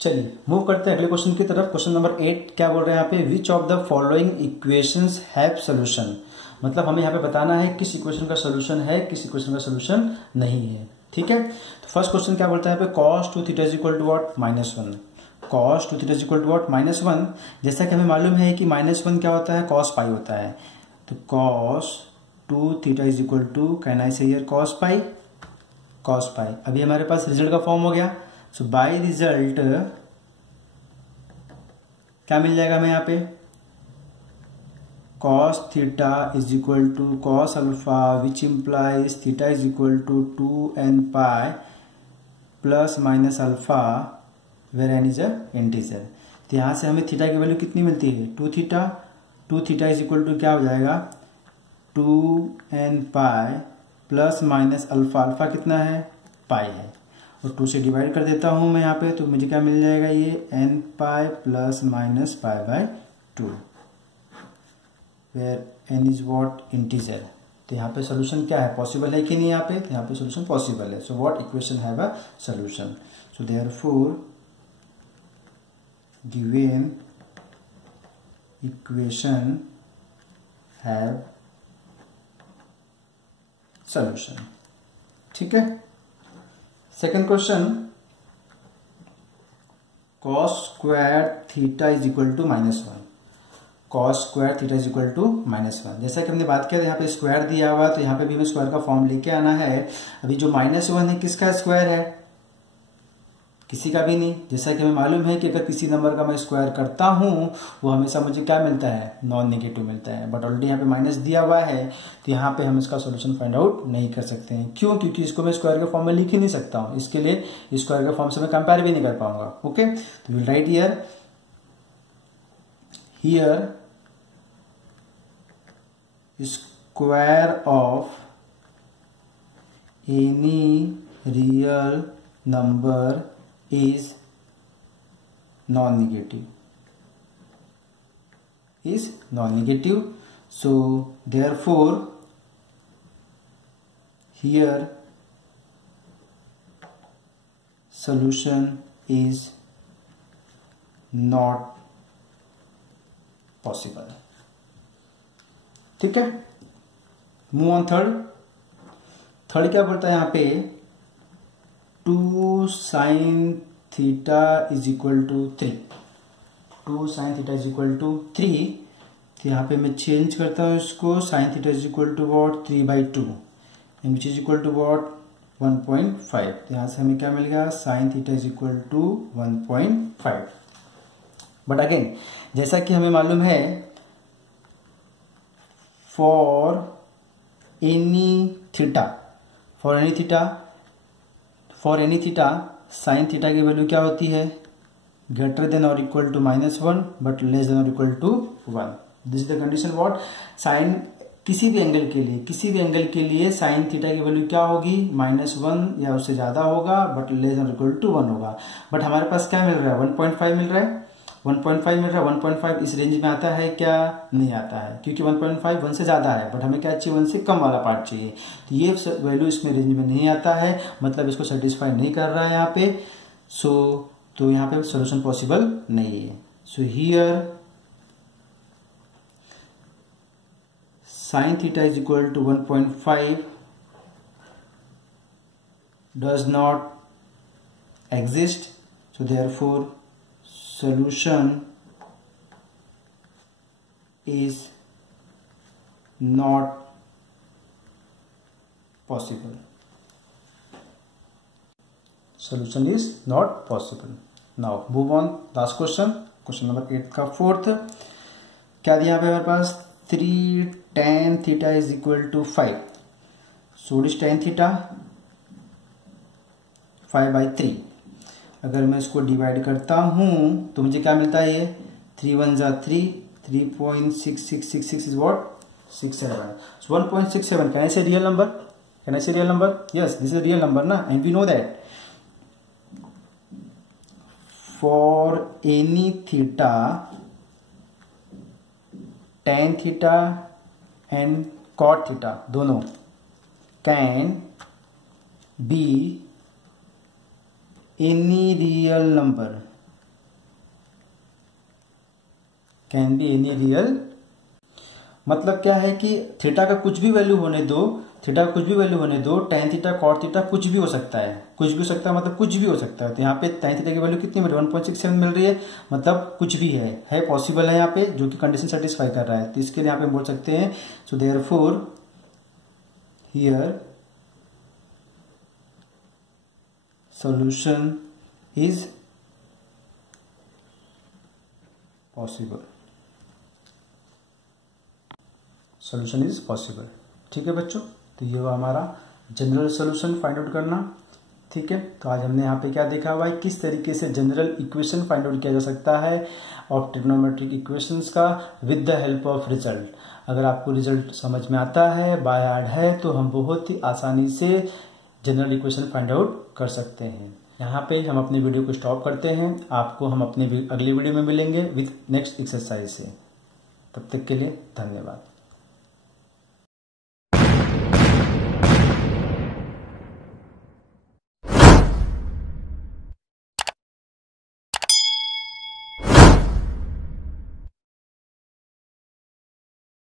चलिए मूव करते हैं अगले क्वेश्चन की तरफ। क्वेश्चन नंबर 8 क्या बोल रहे हैं यहाँ पे, which of the following equations have solution. मतलब हमें यहाँ पे बताना है किस इक्वेशन का सोल्यूशन है, किस इक्वेशन का सोल्यूशन नहीं है। ठीक है, तो फर्स्ट क्वेश्चन क्या बोलता है यहाँ पे, cos 2 theta is equal to what -1, cos 2 theta is equal to what -1। जैसा कि हमें मालूम है कि -1 क्या होता है, cos पाई होता है, तो cos 2 theta is equal to, can I say here cos पाई। अभी हमारे पास रिजल्ट का फॉर्म हो गया, सो बाय रिजल्ट क्या मिल जाएगा हमें यहाँ पे, cos theta is equal to cos alpha which implies theta is equal to 2n pi plus minus alpha where n is a integer. तो यहाँ से हमें थीटा की वैल्यू कितनी मिलती है, 2 थीटा इज इक्वल टू क्या हो जाएगा, 2n pi plus minus alpha, alpha कितना है पाई है, और 2 से डिवाइड कर देता हूं मैं यहाँ पे, तो मुझे क्या मिल जाएगा, ये n pi plus minus pi by 2 where n is what integer. तो यहाँ पे सोल्यूशन क्या है, पॉसिबल है कि नहीं, यहाँ पे तो यहाँ पे सोल्यूशन पॉसिबल है। So what equation have a solution, so therefore given equation have solution. ठीक है, second question, cos square theta is equal to -1, cos square theta is equal to -1। जैसा कि हमने बात किया यहाँ पे स्क्वायर दिया हुआ, तो यहाँ पे भी हमें स्क्वायर का फॉर्म लेके आना है। अभी जो -1 है किसका स्क्वायर है, किसी का भी नहीं। जैसा कि हमें मालूम है कि अगर किसी नंबर का मैं स्क्वायर करता हूं वो हमेशा मुझे क्या मिलता है, नॉन नेगेटिव मिलता है, बट ऑलरेडी यहाँ पे माइनस दिया हुआ है, तो यहाँ पे हम इसका सॉल्यूशन फाइंड आउट नहीं कर सकते हैं। क्यों, क्योंकि इसको मैं स्क्वायर के फॉर्म में लिख ही नहीं सकता हूं, इसके लिए स्क्वायर के फॉर्म से मैं कंपेयर भी नहीं कर पाऊंगा। ओके, तो will write here square of any real number is non-negative, so therefore here solution is not possible। ठीक है, मूव ऑन थर्ड। थर्ड क्या बोलता है यहाँ पे, 2 sin theta is equal to 3। 2 sin theta is equal to 3। तो यहाँ पे मैं चेंज करता हूँ इसको, sin theta is equal to what 3/2 which is equal to what 1.5। तो यहाँ से हमें क्या मिल गया, sin theta is equal to 1.5। But again जैसा कि हमें मालूम है, for any theta sine theta की वैल्यू क्या होती है, ग्रेटर देन और equal to -1 but less than और equal to 1। This is the condition what, sine किसी भी एंगल के लिए साइन थीटा की वैल्यू क्या होगी, -1 या उससे ज्यादा होगा बट लेस देन और इक्वल टू 1 होगा। बट हमारे पास क्या मिल रहा है, 1.5 मिल रहा है। 1.5 इस रेंज में आता है क्या, नहीं आता है, क्योंकि 1.5 1 से ज्यादा है, बट हमें क्या चाहिए, 1 से कम वाला पार्ट चाहिए। तो ये वैल्यू इसमें रेंज में नहीं आता है, मतलब इसको सेटिस्फाई नहीं कर रहा है यहाँ पे। तो यहाँ पे सोल्यूशन पॉसिबल नहीं है। So here sin theta is equal to 1.5 does not exist, so therefore solution is not possible. Solution is not possible. Now move on, last question number 8 का फोर्थ। क्या दिया पे हमारे पास, 3 tan theta is equal to 5। So is tan theta 5/3। अगर मैं इसको डिवाइड करता हूं तो मुझे क्या मिलता है, ये 3 1 जा 3, 3.6666 is what 67। So 1.67 can I say real number, yes this is real number ना, and we know that for any theta tan theta and cot theta दोनों can be any real number, मतलब क्या है कि थीटा का कुछ भी वैल्यू होने दो, tan थीटा cot थीटा कुछ भी हो सकता है, मतलब कुछ भी हो सकता है। तो यहाँ पे tan थीटा की वैल्यू कितनी मिल रही है, 1.67 मिल रही है, मतलब कुछ भी है पॉसिबल है यहाँ पे, जो कि कंडीशन सेटिस्फाई कर रहा है। तो इसके लिए यहाँ पे बोल सकते हैं, so therefore here solution is possible। ठीक है बच्चों, तो ये हमारा जनरल सॉल्यूशन फाइंड आउट करना। ठीक है, तो आज हमने यहाँ पे क्या देखा हुआ है, किस तरीके से जनरल इक्वेशन फाइंड आउट किया जा सकता है और ट्रिग्नोमेट्रिक इक्वेशंस का with the help of result. अगर आपको रिजल्ट समझ में आता है, बाय हार्ट है, तो हम बहुत ही आसानी से जनरल इक्वेशन फाइंड आउट कर सकते हैं। यहाँ पे हम अपने वीडियो को स्टॉप करते हैं, आपको हम अपने अगले वीडियो में मिलेंगे विथ नेक्स्ट एक्सरसाइज से। तब तक के लिए धन्यवाद।